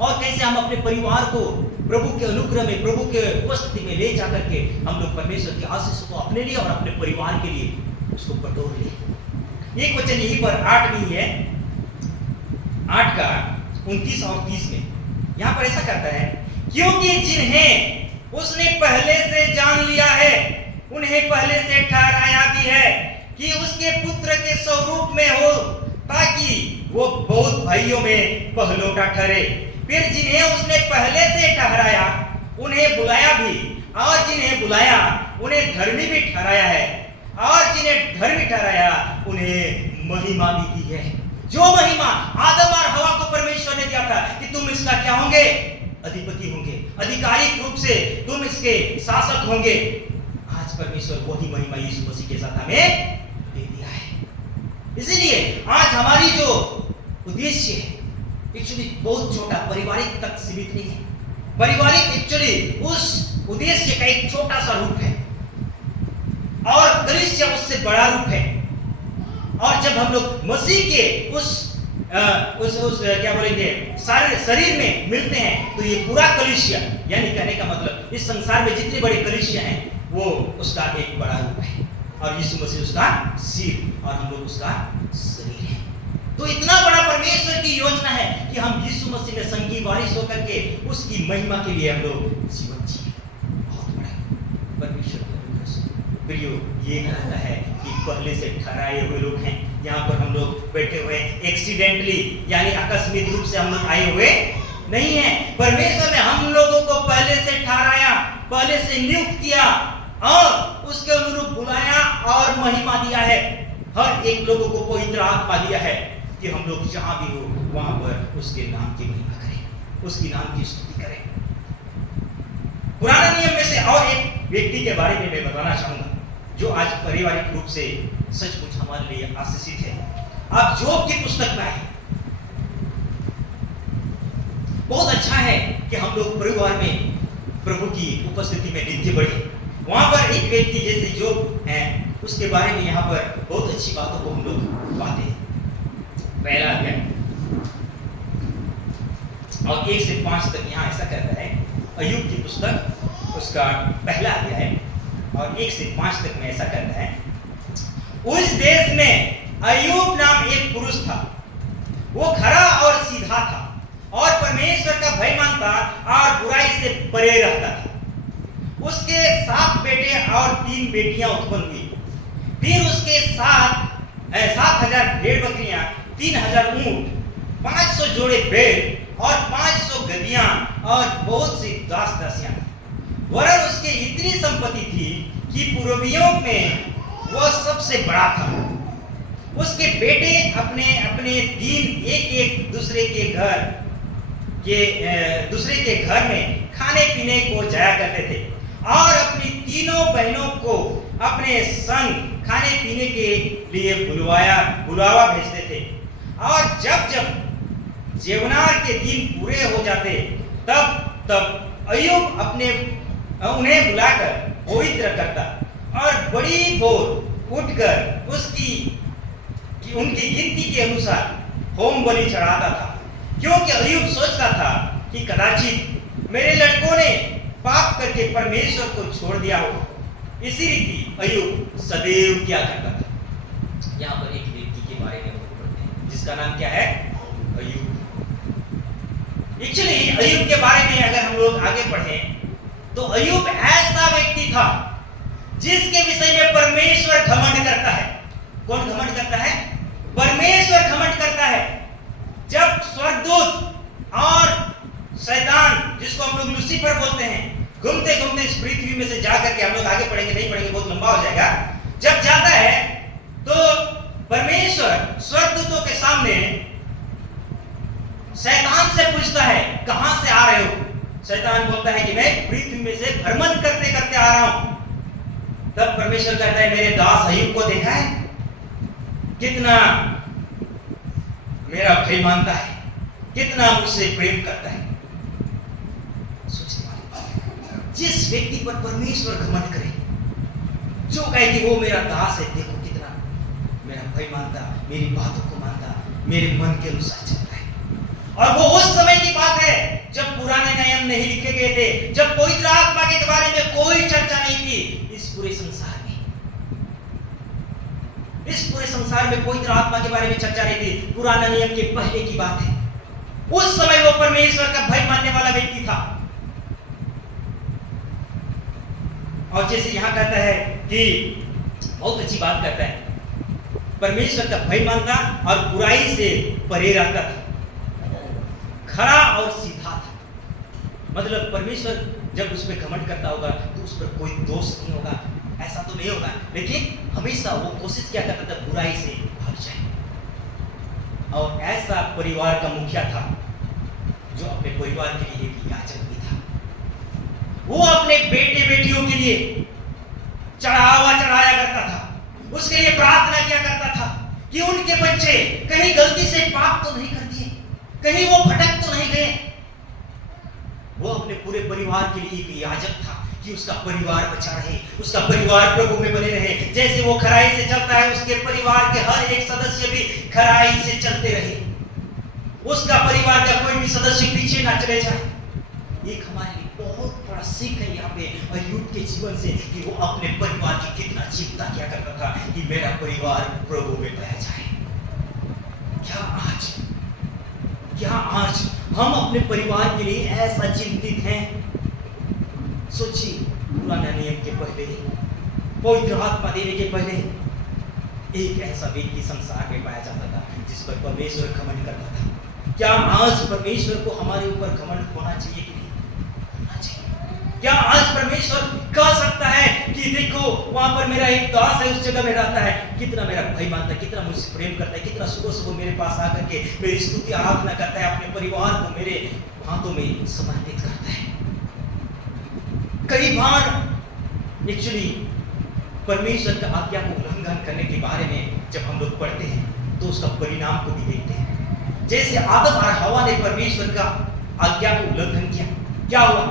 और कैसे हम अपने परिवार को प्रभु के अनुग्रह में, प्रभु के उपस्थिति में ले जाकर के हम लोग परमेश्वर की आशीष को अपने लिए और अपने परिवार के लिए उसको बटोर ले। एक वचन यहीं पर 8 में ही है, 8 का 29 और 30 में यहाँ पर ऐसा कहता है, क्योंकि जिन्हें उसने पहले से जान लिया है, उन्हें पहले से ठहराया भी है कि उसके पुत्र के स्वरूप में हो, ताकि वो बहुत भाइयों में पहलोटा ठहरे। फिर जिन्हें उसने पहले से ठहराया, उन्हें बुलाया भी, और जिन्हें बुलाया उन्हें धर्मी भी ठहराया है, और जिन्हें धर्मी ठहराया उन्हें महिमा भी दी है। जो महिमा आदम और हवा को परमेश्वर ने दिया था कि तुम इसका क्या होंगे, अधिपति होंगे, आधिकारिक रूप से तुम इसके शासक होंगे, आज परमेश्वर वही महिमा यीशु मसीह के साथ हमें दे दिया है। इसीलिए आज हमारी जो उद्देश्य है एक्चुअली बहुत छोटा, पारिवारिक तक सीमित नहीं है। पारिवारिक एक्चुअली उस उद्देश्य का एक छोटा सा रूप है, और कलीसिया उससे बड़ा रूप है। और जब हम लोग मसीह के उस क्या बोलेंगे शरीर में मिलते हैं, तो ये पूरा कलीसिया, यानी कहने का मतलब इस संसार में जितने बड़े कलीसिया हैं वो उसका एक बड़ा रूप है, और यीशु मसीह उसका सिर और हम लोग उसका शरीर है। तो इतना बड़ा परमेश्वर की योजना है कि हम यीशु मसीह में संगी वारिस होकर के उसकी महिमा के लिए हम लोग जीवन जिए। बहुत बड़ा परमेश्वर का प्रियो ये कहता है कि पहले से ठहराए हुए लोग हैं। यहाँ पर हम लोग बैठे हुए एक्सीडेंटली, यानी आकस्मिक रूप से हम लोग आए हुए नहीं हैं। परमेश्वर ने हम लोगों को पहले से ठहराया, पहले से नियुक्त किया, और उसके अनुरूप बुलाया और महिमा दिया है। हर एक लोगों को पवित्र आत्मा दिया है कि हम लोग जहां भी हो वहां पर उसके नाम की महिमा करें, उसकी नाम की स्तुति करें। पुराने नियम में से और एक व्यक्ति के बारे में मैं बताना चाहूंगा, जो आज पारिवारिक रूप से सचमुच हमारे लिए आशीषित है। आप जोब की पुस्तक में आए, बहुत अच्छा है कि हम लोग परिवार में प्रभु की उपस्थिति में नित्य बढ़े। वहां पर एक व्यक्ति जैसे जोब है, उसके बारे में यहाँ पर बहुत अच्छी बातों को हम लोग पाते हैं। पहला अध्याय और 1 से 5 तक यहाँ ऐसा कहता है, अय्यूब की पुस्तक उसका पहला अध्याय और 1 से 5 तक में ऐसा कहता है, उस देश में अय्यूब नाम एक पुरुष था। वो खरा और सीधा था और परमेश्वर का भय मानता और बुराई से परे रहता था। उसके 7 बेटे और 3 बेटियां उत्पन्न हुई। फिर उसके 7,000 भेड़ बकरियां, 3,000 ऊंट, 500 जोड़े बैल और 500 गधियां और बहुत सी दास दासियां। वरन उसके इतनी संपत्ति थी कि पूर्वियों में वह सबसे बड़ा था। उसके बेटे अपने अपने दिन एक दूसरे के घर में खाने पीने को जाया करते थे और अपनी तीनों बहनों को अपने संग खाने पीने के लिए बुलावा भेजते थे। और जब जब जेवनार के दिन पूरे हो जाते, तब अय्यूब उन्हें बुलाकर पवित्र करता और बड़ी भोर उठकर उनकी गिनती के अनुसार होम बलि चढ़ाता था, क्योंकि अय्यूब सोचता था कि कदाचित मेरे लड़कों ने पाप करके परमेश्वर को छोड़ दिया हो। इसी रीति अय्यूब सदैव क्या करता था। यहाँ पर एक व्यक्ति के बारे में पढ़ते हैं जिसका नाम क्या है, अय्यूब। एक्चुअली अय्यूब के बारे में अगर हम लोग आगे पढ़ें तो अय्यूब ऐसा व्यक्ति था जिसके विषय में परमेश्वर घमंड करता है। कौन घमंड करता है? परमेश्वर घमंड करता है। जब स्वर्गदूत और शैतान, जिसको हम लोग लूसीफर बोलते हैं, घूमते घूमते इस पृथ्वी में से जाकर के, हम लोग आगे पढ़ेंगे, नहीं पढ़ेंगे, बहुत लंबा हो जाएगा। जब जाता है तो परमेश्वर स्वर्गदूतों के सामने शैतान बोलता है कि मैं पृथ्वी में से भ्रमण करते करते आ रहा हूं। तब परमेश्वर कहता है मेरे दास अय्यूब को देखा है, कितना मेरा भय मानता है, कितना मुझसे प्रेम करता है। जिस व्यक्ति पर परमेश्वर घमंड करे, जो कहे कि वो मेरा दास है, देखो कितना मेरा भय मानता, मेरी बातों को मानता, मेरे मन के अनुसार चलता है। और वो उस समय की बात है जब पुराने नियम नहीं लिखे गए थे, जब पवित्र आत्मा के बारे में कोई चर्चा नहीं थी इस पूरे संसार में। इस पूरे संसार में पवित्र आत्मा के बारे में चर्चा नहीं थी, पुराना नियम के पहले की बात है। उस समय वो परमेश्वर का भय मानने वाला व्यक्ति था। और जैसे यहां कहता है कि बहुत अच्छी बात कहता है, परमेश्वर का भय मानता और बुराई से परे रहता था, खरा और सीधा था। मतलब परमेश्वर जब उस पर घमंड करता होगा तो उस पर कोई दोष नहीं होगा, ऐसा तो नहीं होगा, लेकिन हमेशा वो कोशिश क्या करता था, बुराई से भाग जाए। और ऐसा परिवार का मुखिया था जो अपने परिवार के लिए एक याजक भी था। वो अपने बेटे बेटियों के लिए चढ़ावा चढ़ाया करता था, उसके लिए प्रार्थना किया करता था कि उनके बच्चे कहीं गलती से पाप तो नहीं कर दिए, कहीं वो भटक तो नहीं गए। वो अपने पूरे परिवार के लिए एक याजक था कि उसका परिवार बचा रहे, उसका परिवार प्रभु में बने रहे। जैसे वो खराई से चलता है, उसके परिवार के हर एक सदस्य भी खराई से चलते रहे, उसका परिवार का कोई भी सदस्य पीछे ना चले जाए। एक हमारे लिए बहुत बड़ा सीख है यहाँ पे अय्यूब के जीवन से कि वो अपने परिवार की कितना चिंता किया करता था कि मेरा परिवार प्रभु में पाया जाए। क्या आज हम अपने परिवार के लिए ऐसा चिंतित हैं? सोचिए, पुराना नियम के पहले, पवित्र आत्मा देने के पहले एक ऐसा व्यक्ति संसार में पाया जाता था जिस पर परमेश्वर घमंड करता था। क्या आज परमेश्वर को हमारे ऊपर घमंड होना चाहिए कि नहीं होना चाहिए? क्या आज परमेश्वर कह सकता है कि देखो वहां पर मेरा एक दास है, उस जगह में रहता है, कितना मेरा भय मानता है, कितना मुझसे प्रेम करता है, कितना सुबह सुबह मेरे पास आकर के मेरी स्तुति आराधना करता है, अपने परिवार को मेरे हाथों में समर्पित करता है। कई बार एक्चुअली परमेश्वर का आज्ञा को उल्लंघन करने के बारे में जब हम लोग पढ़ते हैं तो उसका परिणाम को भी देखते हैं। जैसे आदम और हवा ने परमेश्वर का आज्ञा को उल्लंघन किया, क्या हुआ?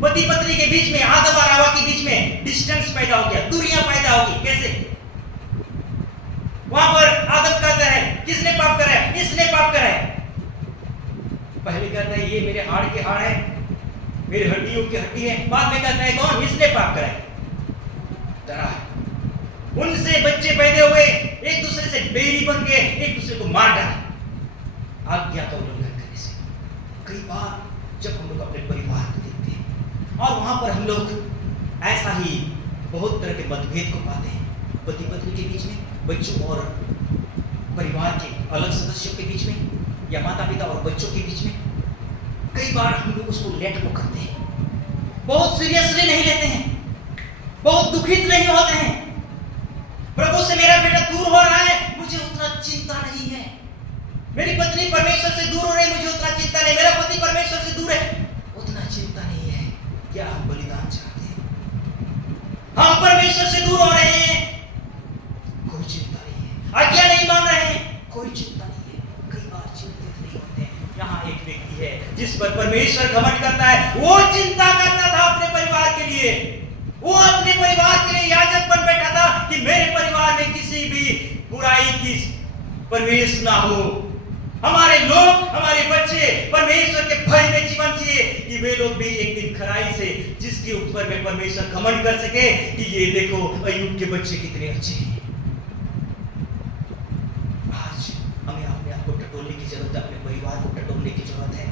पति पत्नी के बीच में, आदम और हवा के बीच में डिस्टेंस पैदा हो गया, दूरियां पैदा होगी। कैसे? वहां पर आदम कहता है किसने पाप करा है? इसने पाप करा है। पहले कहता है ये मेरे हाड़ के हाड़ है, मेरे हड्डियों की हड्डी है। बाद में कहता है कौन? इसने पाप करा है। डरा है, उनसे बच्चे पैदा हुए, एक दूसरे से बैरी बन गए, एक दूसरे को मार डाला आज्ञा का उल्लंघन करने से। कई बार जब हम लोग अपने परिवार को देखते हैं और वहां पर हम लोग ऐसा ही बहुत तरह के मतभेद को पाते हैं, पति पत्नी के बीच में, बच्चों और परिवार के अलग सदस्यों के बीच में, या माता पिता और बच्चों के बीच में। कई बार हम लोग उसको लेट को करते हैं, बहुत सीरियसली नहीं लेते हैं, बहुत दुखित नहीं होते हैं। प्रभु से मेरा बेटा दूर हो रहा है, मुझे उतना चिंता नहीं है। मेरी पत्नी परमेश्वर से दूर हो रही है, मुझे उतना चिंता नहीं। मेरा पति परमेश्वर से दूर है, उतना चिंता नहीं है। क्या हम बलिदान चाहते हैं? हम परमेश्वर से दूर हो रहे हैं, कोई चिंता नहीं है। आज्ञा नहीं मान रहे हैं, कोई चिंता नहीं है। कई बार चिंतित नहीं होते हैं। यहाँ एक व्यक्ति है जिस पर परमेश्वर घमंड करता है, वो चिंता करता था अपने परिवार के लिए। वो अपने परिवार के लिए याजक बन बैठा था कि मेरे परिवार में किसी भी बुराई की प्रवेश ना हो। हमारे लोग, हमारे बच्चे परमेश्वर के भय में जीवन जिए कि वे लोग भी एक दिन खराई से, जिसके ऊपर में परमेश्वर घमंड कर सके कि ये देखो अय्यूब के बच्चे कितने अच्छे हैं। आज हमें अपने आप को टटोलने की जरूरत है, अपने परिवार को टटोलने की जरूरत है।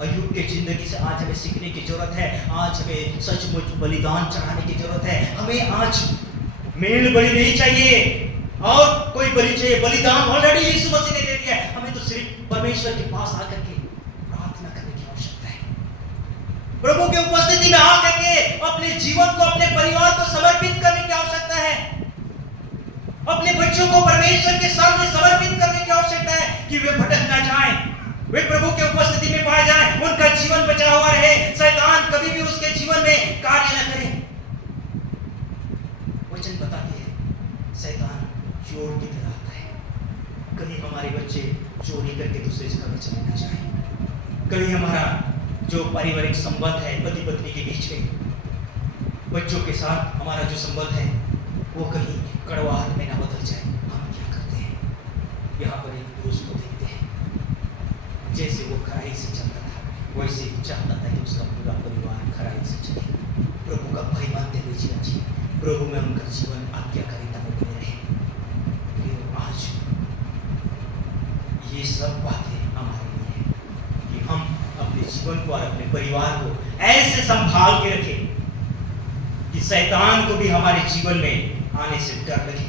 अय्यूब के जिंदगी से आज हमें सीखने की जरूरत है। आज हमें सचमुच बलिदान चढ़ाने की जरूरत है। हमें आज मेल बलि नहीं चाहिए और कोई बलि चाहिए। बलिदान ऑलरेडी यीशु मसीह ने दे दिया है। हमें तो सिर्फ परमेश्वर के पास आकर के प्रार्थना करने की आवश्यकता है। प्रभु के उपस्थिति में आकर के अपने जीवन को, अपने परिवार को समर्पित करने की आवश्यकता है। अपने बच्चों को परमेश्वर के सामने समर्पित करने की आवश्यकता है कि वे भटक ना जाएं, वे प्रभु के उपस्थिति में पाए जाएं। उनका जीवन बचा हुआ रहे, शैतान कभी भी उसके जीवन में कार्य न करे। वचन बताती है शैतान चोर की तरह आता है। कहीं हमारे बच्चे चोरी करके दूसरे जगह में चले न जाए, कहीं हमारा जो पारिवारिक संबंध है पति पत्नी के बीच में, बच्चों के साथ हमारा जो संबंध है वो कहीं कड़वाहट में ना बदल जाए। हम क्या करते हैं, यहाँ पर एक पुरुष को देखते हैं, जैसे वो खराई से चलता था वैसे चाहता था कि उसका पूरा परिवार खराई से चले, प्रभु का भय मानते हुए जीवन जिए, प्रभु में उनका जीवन आज्ञाकारिता में बने रहे। आज ये सब बातें हमारे लिए है कि हम अपने जीवन को और अपने परिवार को ऐसे संभाल के रखें कि शैतान को भी हमारे जीवन में आने से डर लगे।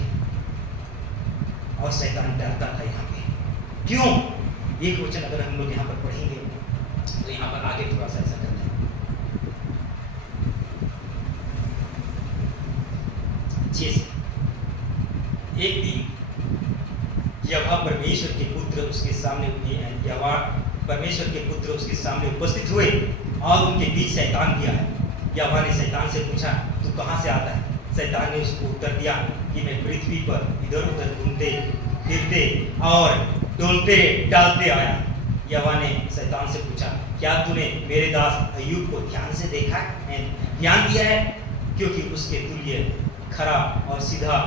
और शैतान डरता था यहाँ पे, क्यों? एक वचन अगर हम लोग यहाँ पर पढ़ेंगे तो यहाँ पर आगे थोड़ा सा ऐसा करते हैं। जैसे एक दिन यहोवा परमेश्वर के पुत्र उसके सामने यहोवा परमेश्वर के पुत्र उसके सामने उपस्थित हुए और उनके बीच शैतान भी आया। यहोवा ने शैतान से पूछा, तू कहाँ से आता है? शैतान ने उसको उत्तर दिया कि मैं पृथ्वी पर इधर उधर घूमते फिरते और डोलते डालते आया। यहोवा ने शैतान से पूछा, क्या तूने मेरे दास अय्यूब को ध्यान से देखा है, ध्यान दिया है? क्योंकि उसके तुल्य खरा और सीधा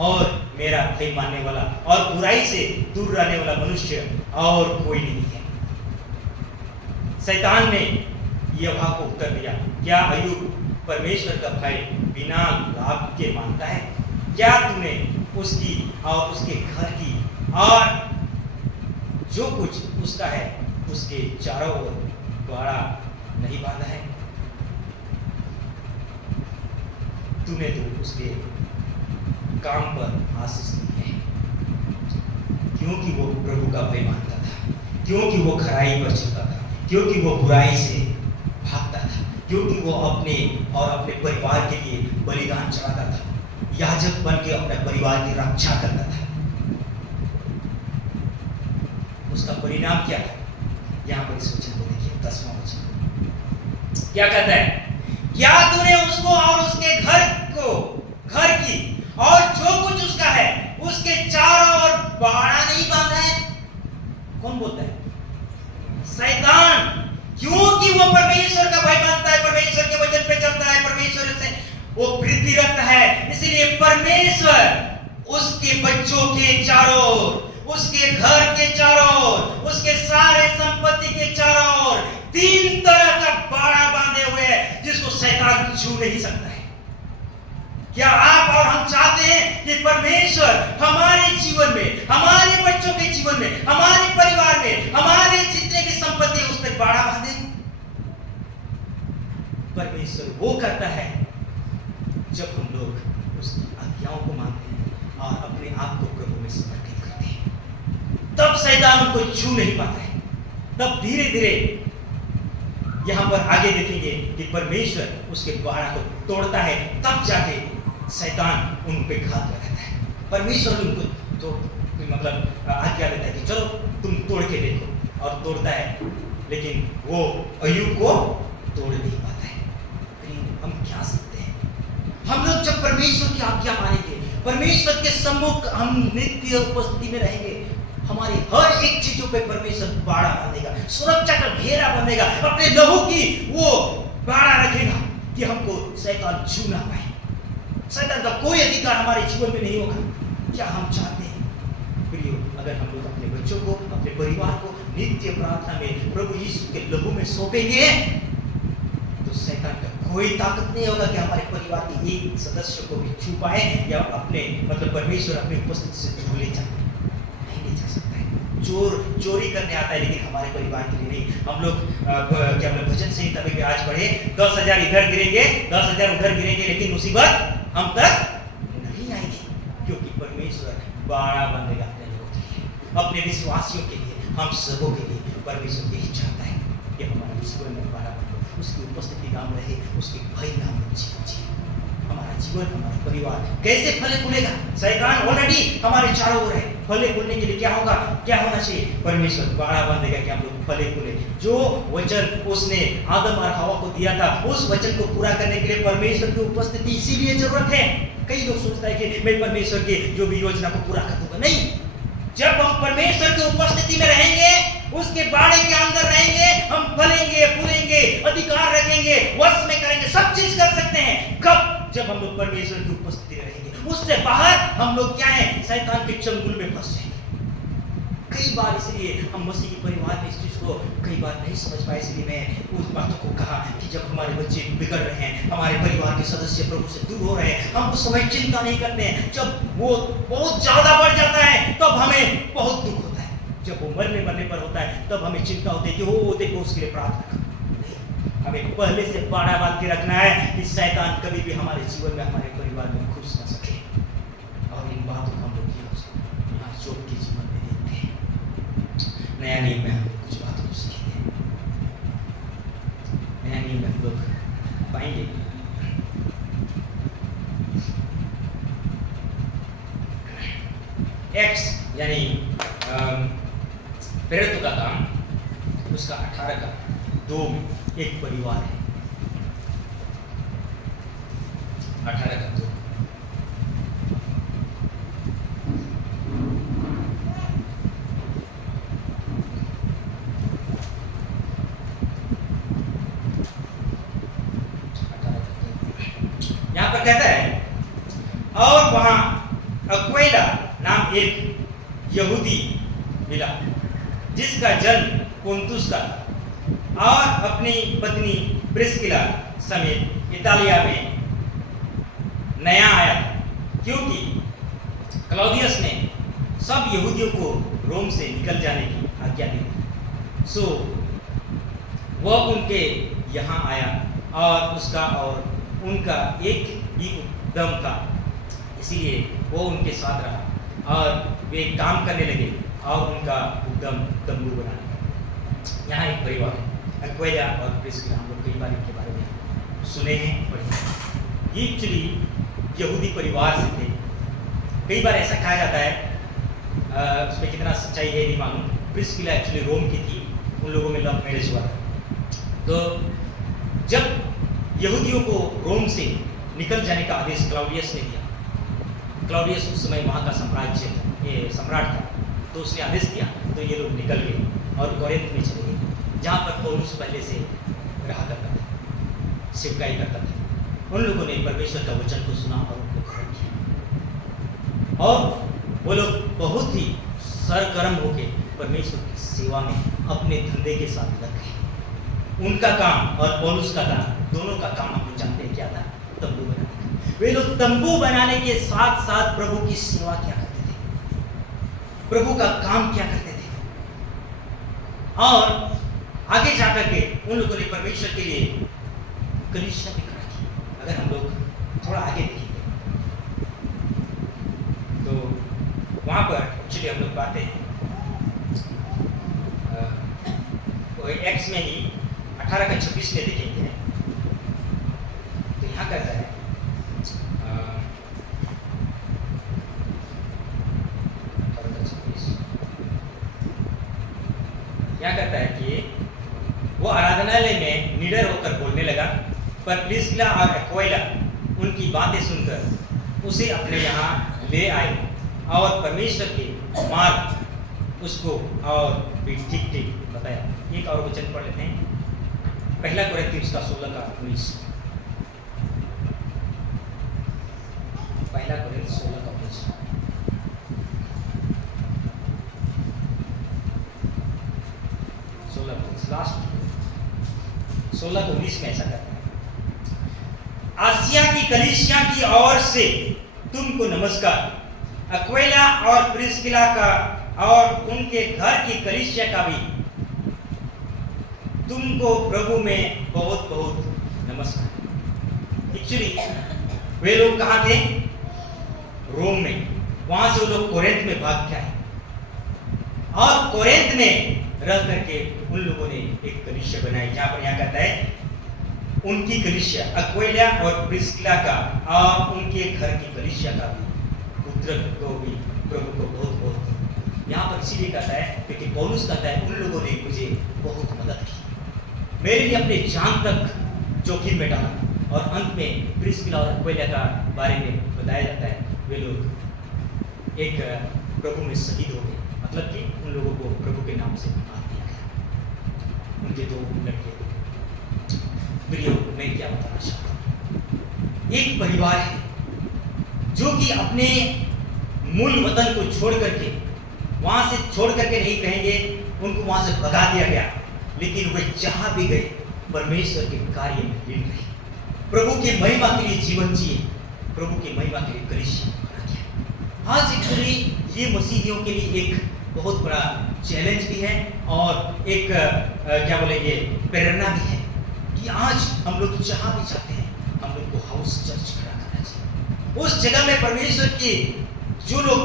और मेरा भय मानने वाला और बुराई से दूर रहने वाला मनुष्य और कोई नहीं है। शैतान ने यहोवा को उत्तर दिया, क्या अय्यूब परमेश्वर का भय बिना लाभ के मानता है? क्या तूने उसकी और उसके घर की और जो कुछ उसका है उसके चारों ओर बाड़ा नहीं बांधा है? तूने तो उसके काम पर आशीष दी है, क्योंकि वो प्रभु का भय मानता था, क्योंकि वो खराई पर चलता था, क्योंकि वो बुराई से भागता था, क्योंकि वो अपने और अपने परिवार के लिए बलिदान चढ़ाता था, याजक बन के अपने परिवार की रक्षा करता था। उसका परिणाम क्या था? यहाँ पर इस वचन को देखिए, 10वां वचन क्या कहता है? क्या तूने उसको और उसके घर की और जो कुछ उसका है उसके चारों ओर बाड़ा नहीं बांधा है? कौन बोलता है? शैतान। क्योंकि वो परमेश्वर का भय मानता है, परमेश्वर के वचन पे चलता है, परमेश्वर से वो प्रीति रखता है, इसीलिए परमेश्वर उसके बच्चों के चारों ओर, उसके घर के चारों ओर, उसके सारे संपत्ति के चारों ओर 3 तरह का बाड़ा बांधे हुए है जिसको शैतान छू नहीं सकता है। क्या आप और हम चाहते हैं कि परमेश्वर हमारे जीवन में, हमारे बच्चों के जीवन में, हमारे परिवार में, हमारे जितने भी संपत्ति है उस पर बाड़ा बांधे? परमेश्वर वो करता है जब हम लोग उसकी आज्ञाओं को मानते हैं और अपने आप को प्रभु में समर्पित करते हैं, तब शैतान उनको छू नहीं पाता है। तब धीरे धीरे यहां पर आगे देखेंगे कि परमेश्वर उसके बाड़ा को तोड़ता है, तब जाके शैतान उन पे घात लगाता है। परमेश्वर उनको तो मतलब आज्ञा देता है कि चलो तुम तोड़ के देखो, और तोड़ता है, लेकिन वो अय्यूब को तोड़ नहीं पाता है। हम क्या सीखते हैं? हम लोग जब परमेश्वर की आज्ञा मानेंगे, परमेश्वर के सम्मुख हम नित्य उपस्थिति में रहेंगे, हमारी हर एक चीजों पे परमेश्वर बाड़ा बांधेगा, सुरक्षा का घेरा बंधेगा, अपने लहू की वो बाड़ा रखेगा कि हमको शैतान छू ना पाए। शैतान का कोई अधिकार हमारे जीवन में नहीं होगा। क्या हम चाहते हैं प्रियो, अगर हम लोग अपने बच्चों को, अपने परिवार को नित्य प्रार्थना में प्रभु यीशु के लहू में सौंपेंगे, तो शैतान का कोई ताकत नहीं होगा कि हमारे परिवार के एक सदस्य को भी छू पाए या अपने मतलब परमेश्वर अपनी उपस्थिति से दूर ले जाए। नहीं ले जा सकता है। चोरी करने आता है लेकिन हमारे परिवार के लिए नहीं। हम लोग क्या भजन संहिता में आज पढ़े, 10,000 इधर गिरेंगे, 10,000 उधर गिरेंगे, लेकिन मुसीबत हम तक नहीं आएगी, क्योंकि परमेश्वर बाड़ा बांधेगा अपने लोगों के लिए, अपने विश्वासियों के लिए, हम सबों के लिए। परमेश्वर यही चाहता है कि हमारे जीवन में बाड़ा बंधे, उसकी उपस्थिति नाम रहे, उसके भय नाम जीवन जिए। हमारा जीवन, हमारा परिवार कैसे फले फूलेगा? शैतान ऑलरेडी हमारे चारों ओर है। फले फूलने के लिए क्या होगा, क्या होना चाहिए? परमेश्वर बाड़ा बांधेगा कि हम लोग फले फूले। जो वचन उसने आदम और हवा को दिया था, उस वचन को पूरा करने के लिए परमेश्वर की उपस्थिति इसीलिए जरूरत है। कई लोग सोचता है कि मैं परमेश्वर की जो भी योजना को पूरा कर दूंगा। नहीं, जब हम परमेश्वर की उपस्थिति में रहेंगे, उसके बाड़े के अंदर रहेंगे, हम फलेंगे फूलेंगे, अधिकार रखेंगे, वश में करेंगे, सब चीज कर सकते हैं। कब? जब हम लोग परमेश्वर की उपस्थिति में रहेंगे। उससे बाहर हम लोग क्या है, शैतान के चंगुल में फंस जाएंगे। कई बार इसलिए हम मसीह के परिवार में इस चीज को कई बार नहीं समझ पाए। इसलिए मैं उस बातों को कहा कि जब हमारे बच्चे बिगड़ रहे हैं, हमारे परिवार के सदस्य प्रभु से दूर हो रहे हैं, हम उस समय चिंता नहीं करते हैं। जब वो बहुत ज्यादा बढ़ जाता है तब हमें बहुत दुख होता है। जब वो मरने पर होता है तब हमें चिंता होती है कि वो देखो उसके लिए प्रार्थना करो। हमें पहले से बाड़ा बांध के रखना है कि शैतान कभी भी हमारे जीवन में, हमारे परिवार में घुस ना सके। और इन बातों को हम लोग जोब के जीवन में देखते हैं। नया नियम में हम लोग कुछ बातों को सीखेंगे। नया नियम में हम लोग पाएंगे एक्स यानी प्रेरितों का काम, उसका 18 का 2 में एक परिवार है। 18 का 2 यहाँ पर कहता है, और वहां अक्विला नाम एक यहूदी मिला जिसका जन्म पुंतुस का था, और अपनी पत्नी प्रिस्किला समेत इतालिया में नया आया था, क्योंकि क्लौदियस ने सब यहूदियों को रोम से निकल जाने की आज्ञा दी। सो वह उनके यहाँ आया, और उसका और उनका एक ही उद्यम था, इसीलिए वो उनके साथ रहा और वे काम करने लगे, और उनका उद्यम तंबू बनाने का। यहाँ एक परिवार है, अक्विला और प्रिस्किला। हम लोग कई बार इनके बारे में सुने हैं, पढ़े हैं। ये एक्चुअली यहूदी परिवार से थे। कई बार ऐसा कहा जाता है, उसमें कितना सच्चाई है नहीं मालूम, प्रिस्किला एक्चुअली रोम की थी, उन लोगों में लव मैरिज हुआ। तो जब यहूदियों को रोम से निकल जाने का आदेश क्लौडियस ने दिया, क्लौडियस उस समय वहाँ का सम्राट था, तो उसने आदेश दिया, तो ये लोग निकल गए और कोरिन्थ में चले गए, जहाँ पर पौलुस पहले से रहा करता था, सेवकाई करता था। उन लोगों ने परमेश्वर का वचन को सुना और उनको ग्रहण किया, और वो लोग बहुत ही सरगर्म होकर परमेश्वर की सेवा में अपने धंधे के साथ लग गए। उनका काम और पौलुस का काम, दोनों का काम हम लोग जानते हैं क्या था, तंबू बनाने का। वे लोग तंबू बनाने के साथ साथ प्रभु की सेवा क्या करते थे, प्रभु का काम क्या करते थे, और आगे जाकर के उन लोगों ने परमेश्वर के लिए कलीसिया भी खड़ा की। अगर हम लोग थोड़ा आगे देखेंगे तो वहां पर एक्चुअली हम लोग पाते हैं एक्स में ही 18 का 26 में देखेंगे, तो यहाँ कहता है क्या कहता है कि वो आराधनालय में निडर होकर बोलने लगा, पर प्रिस्किला और अक्विला उनकी बातें सुनकर उसे अपने यहाँ ले आए और परमेश्वर के मार्ग उसको और भी ठीक ठीक बताया। एक और वचन पढ़ लेते हैं, पहला कोरिन्थियों का 16 का 19। पहला कोरिन्थियों 16 का 19। लास्ट 16 को 19 में ऐसा करता है, आसिया की कलीसिया की ओर से तुमको नमस्कार। अक्विला और प्रिस्किला का और उनके घर की कलीसिया का भी तुमको प्रभु में बहुत बहुत नमस्कार। एक्चुअली वे लोग कहाँ थे? रोम में। वहां से वो लोग कोरिन्थ में भाग के आए, और कोरिन्थ में रह करके उन लोगों ने एक कलीसिया बनाई, जहां पर यहाँ कहता है उनकी कलीसिया अक्विला और प्रिस्किला का और उनके घर की कलीसिया का भी पुत्र को भी प्रभु को बहुत बहुत यहाँ पर इसीलिए कहता है क्योंकि पौलुस कहता है उन लोगों ने मुझे बहुत मदद की, मेरे लिए अपने जान तक जोखिम में डाला, और अंत में प्रिस्किला और अक्विला का बारे में बताया जाता है वे लोग एक प्रभु में शहीद हो गए, मतलब कि उन लोगों को प्रभु के नाम से मार दिया गया। उनके दो लड़के। प्रियो, मैं क्या बताना चाहता हूँ, एक परिवार है जो कि अपने मूल वतन को छोड़ करके, वहां से छोड़ करके नहीं कहेंगे उनको वहां से भगा दिया गया, लेकिन वे जहां भी गए परमेश्वर के कार्य में लीन रहे, प्रभु के महिमा के लिए जीवन जिए, प्रभु के महिमा के लिए कलीसिया बना गया। आज एक्चुअली ये मसीहियों के लिए एक बहुत बड़ा चैलेंज भी है और एक क्या बोलेंगे प्रेरणा भी है कि आज हम लोग जहां भी जाते हैं हम लोग को हाउस चर्च खड़ा करना चाहिए। उस जगह में परमेश्वर के जो लोग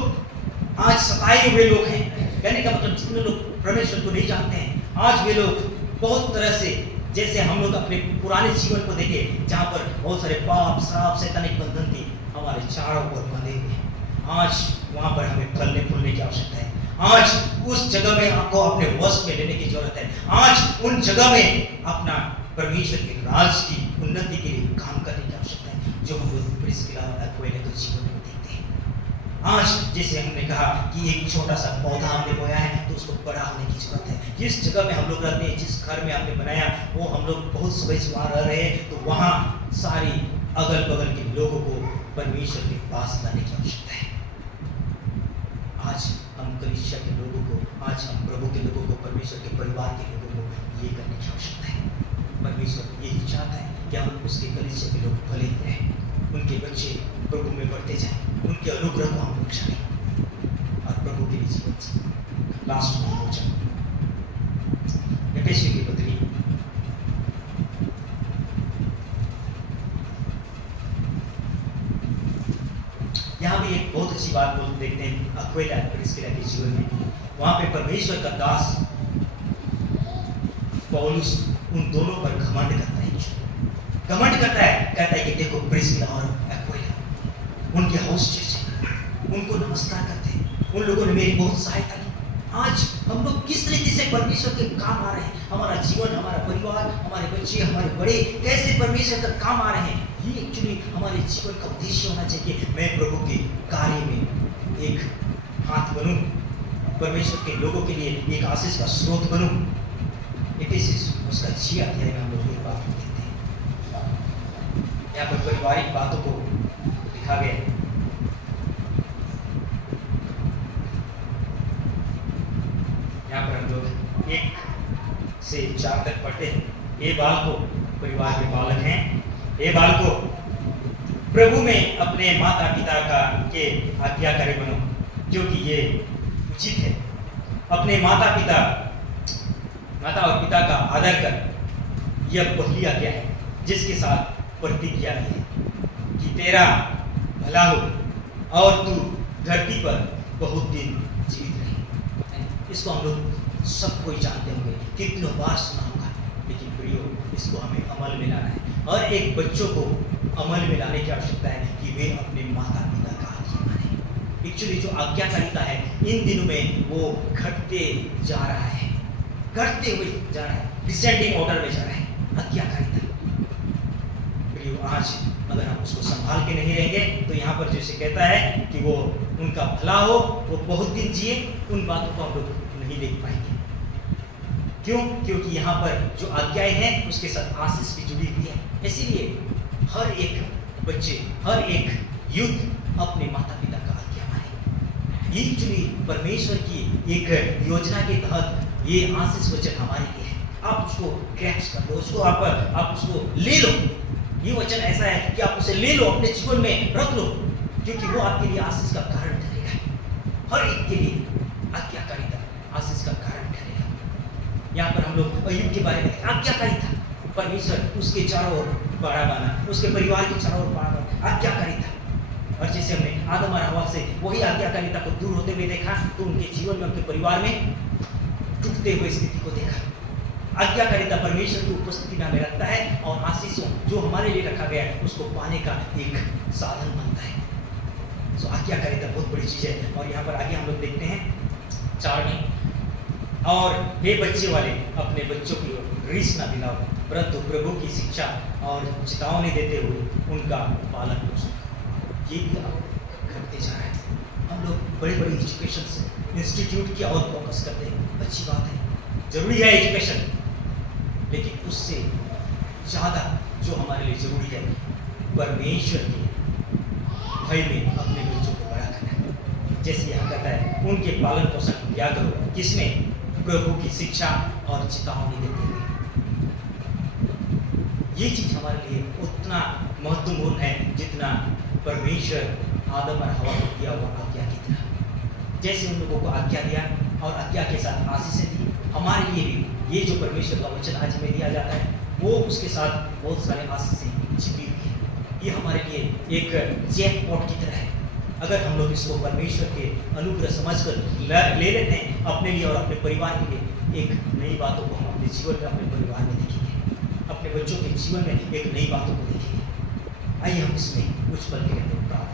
आज सताए हुए लोग हैं, कहने का मतलब जितने लोग परमेश्वर को नहीं जानते हैं, आज वे लोग बहुत तरह से, जैसे हम लोग अपने पुराने जीवन को देखें जहाँ पर बहुत सारे पाप श्राप शैतानिक बंधन थी हमारे चारों ओर बंधे हुए हैं, आज वहाँ पर हमें फलने फूलने की आवश्यकता है। आज उस जगह में आपको अपने वश में लेने की जरूरत है। आज उन जगह में अपना परमेश्वर के राज की उन्नति के लिए काम करने की आवश्यकता है, जो हम लोग प्रिस्किला और अक्विला के जीवन में देखते हैं। आज जैसे हमने कहा कि एक छोटा सा पौधा हमने बोया है तो उसको बड़ा होने की जरूरत है। जिस जगह में हम लोग रहते हैं, जिस घर में हमने बनाया, वो हम लोग बहुत सुबह से वहाँ रह रहे हैं, तो वहाँ सारी अगल बगल के लोगों को परमेश्वर के पास लाने की आवश्यकता है। आज हम कलीसिया के लोगों को, आज हम प्रभु के लोगों को, परमेश्वर के परिवार के लोगों को ये करने की आवश्यकता है। परमेश्वर यही चाहता है कि हम उसके कलीसिया के लोग भले रहें, उनके बच्चे प्रभु में बढ़ते जाएं, उनके अनुग्रह को हम लोग जानें और प्रभु के लिए जीवन जिएं। लास्ट में हो जाए एफेसियों की पत्री यहाँ भी एक बहुत अच्छी बात को देखते हैं अक्विला और प्रिस्किला के जीवन में। वहां पे परमेश्वर का दास पौलुस उन दोनों पर घमंड करता है, घमंड करता है, कहता है कि देखो प्रिस्किला और अक्विला उनके हाउस चर्च, उनको नमस्कार करते हैं, उन लोगों ने मेरी बहुत सहायता की। आज हम लोग किस रीति से परमेश्वर के काम आ रहे हैं, हमारा जीवन, हमारा परिवार, हमारे बच्चे, हमारे बड़े कैसे परमेश्वर का काम आ रहे हैं, ये एक्चुअली हमारे जीवन का उद्देश्य होना चाहिए। मैं प्रभु के कार्य में एक हाथ बनूं, परमेश्वर के लोगों के लिए एक आशीष का स्रोत बनूं। एफेसियस उसका 6 अध्याय में हम लोग एक बात देखते हैं। यहाँ पर पारिवारिक बातों को लिखा गया है। यहाँ पर हम लोग 1 से 4 तक पढ़ते हैं। हे बालकों, परिवार के बालक हैं, हे बालकों, प्रभु में अपने माता पिता के आज्ञाकारी बनो, क्योंकि ये उचित है। अपने माता और पिता का आदर कर, यह पहली आज्ञा है जिसके साथ प्रतिज्ञा है कि तेरा भला हो और तू धरती पर बहुत दिन जीवित रहे। इसको हम लोग सब कोई जानते होंगे, कितनों बार सुना होगा, लेकिन प्रियो इसको हमें अमल में लाना है। और एक बच्चों को अमल में लाने की आवश्यकता है कि वे अपने माता पिता का आज्ञा माने। एक्चुअली जो आज्ञाकारिता है इन दिनों में वो घटते जा रहा है, घटते हुए जा रहा है, डिसेंडिंग ऑर्डर में जा रहा है आज्ञाकारिता। प्रियो आज अगर हम उसको संभाल के नहीं रहेंगे तो यहाँ पर जैसे कहता है कि वो उनका भला हो, वो बहुत दिन जिए, उन बातों को हम लोग नहीं देख पाएंगे। क्यों? क्योंकि यहाँ पर जो आज्ञाएं हैं उसके साथ आशीष भी जुड़ी हुई है। इसीलिए हर एक बच्चे, हर एक युद्ध अपने माता पिता का आज्ञा माने। ये एक्चुअली परमेश्वर की एक योजना के तहत ये आशीष वचन हमारे लिए है। आप उसको ग्रैप्स कर लो, उसको आप उसको ले लो। ये वचन ऐसा है कि आप उसे ले लो, अपने जीवन में रख लो, क्योंकि वो आपके लिए आशीष का कारण ठहरेगा। हर एक के लिए आज्ञाकारिता आशीष का कारण ठहरेगा। यहाँ पर हम लोग अय्यूब के बारे में आज्ञाकारिता, परमेश्वर उसके चारों ओर बाड़ा बाना, उसके परिवार के चारों ओर बाड़ा बाना, आज्ञाकारिता। और जैसे हमने आदम और हवा से वही आज्ञाकारिता को दूर होते हुए देखा, तो उनके जीवन में, उनके परिवार में टूटते हुए स्थिति को देखा। आज्ञाकारिता परमेश्वर की उपस्थिति में हमें रखता है और आशीषों जो हमारे लिए रखा गया है उसको पाने का एक साधन बनता है। सो आज्ञाकारिता बहुत बड़ी चीज़ है। और यहाँ पर आगे हम लोग देखते हैं 4 में, और हे बच्चे वाले अपने बच्चों की रीस न दिलाओ, परंतु प्रभु की शिक्षा और चेतावनी देते हुए उनका पालन पोषण। ये भी घटते जा रहा है। हम लोग बड़े बड़े एजुकेशन इंस्टीट्यूट की और फोकस करते हैं, अच्छी बात है, जरूरी है एजुकेशन, लेकिन उससे ज़्यादा जो हमारे लिए जरूरी है परमेश्वर के भय में अपने बच्चों को बड़ा करना। जैसे यहाँ कहता है उनके पालन पोषण क्या करो, किसमें? प्रभु की शिक्षा और चेतावनी देते हुए। ये चीज हमारे लिए उतना महत्वपूर्ण है जितना परमेश्वर आदम और हवा को दिया हुआ आज्ञा की तरह। जैसे उन लोगों को आज्ञा दिया और आज्ञा के साथ आशीषें दी, हमारे लिए भी ये जो परमेश्वर का वचन आज हमें दिया जाता है वो उसके साथ बहुत सारे आशीषें छिपी हुई है। ये हमारे लिए एक जैकपॉट की तरह है। अगर हम लोग इसको परमेश्वर के अनुग्रह समझकर ले लेते हैं अपने लिए और अपने परिवार के लिए, एक नई बातों को हम अपने जीवन में अपने परिवार में देखेंगे, अपने बच्चों के जीवन में एक नई बातों को देखेंगे। आइए हम इसमें कुछ पल के लिए प्रार्थना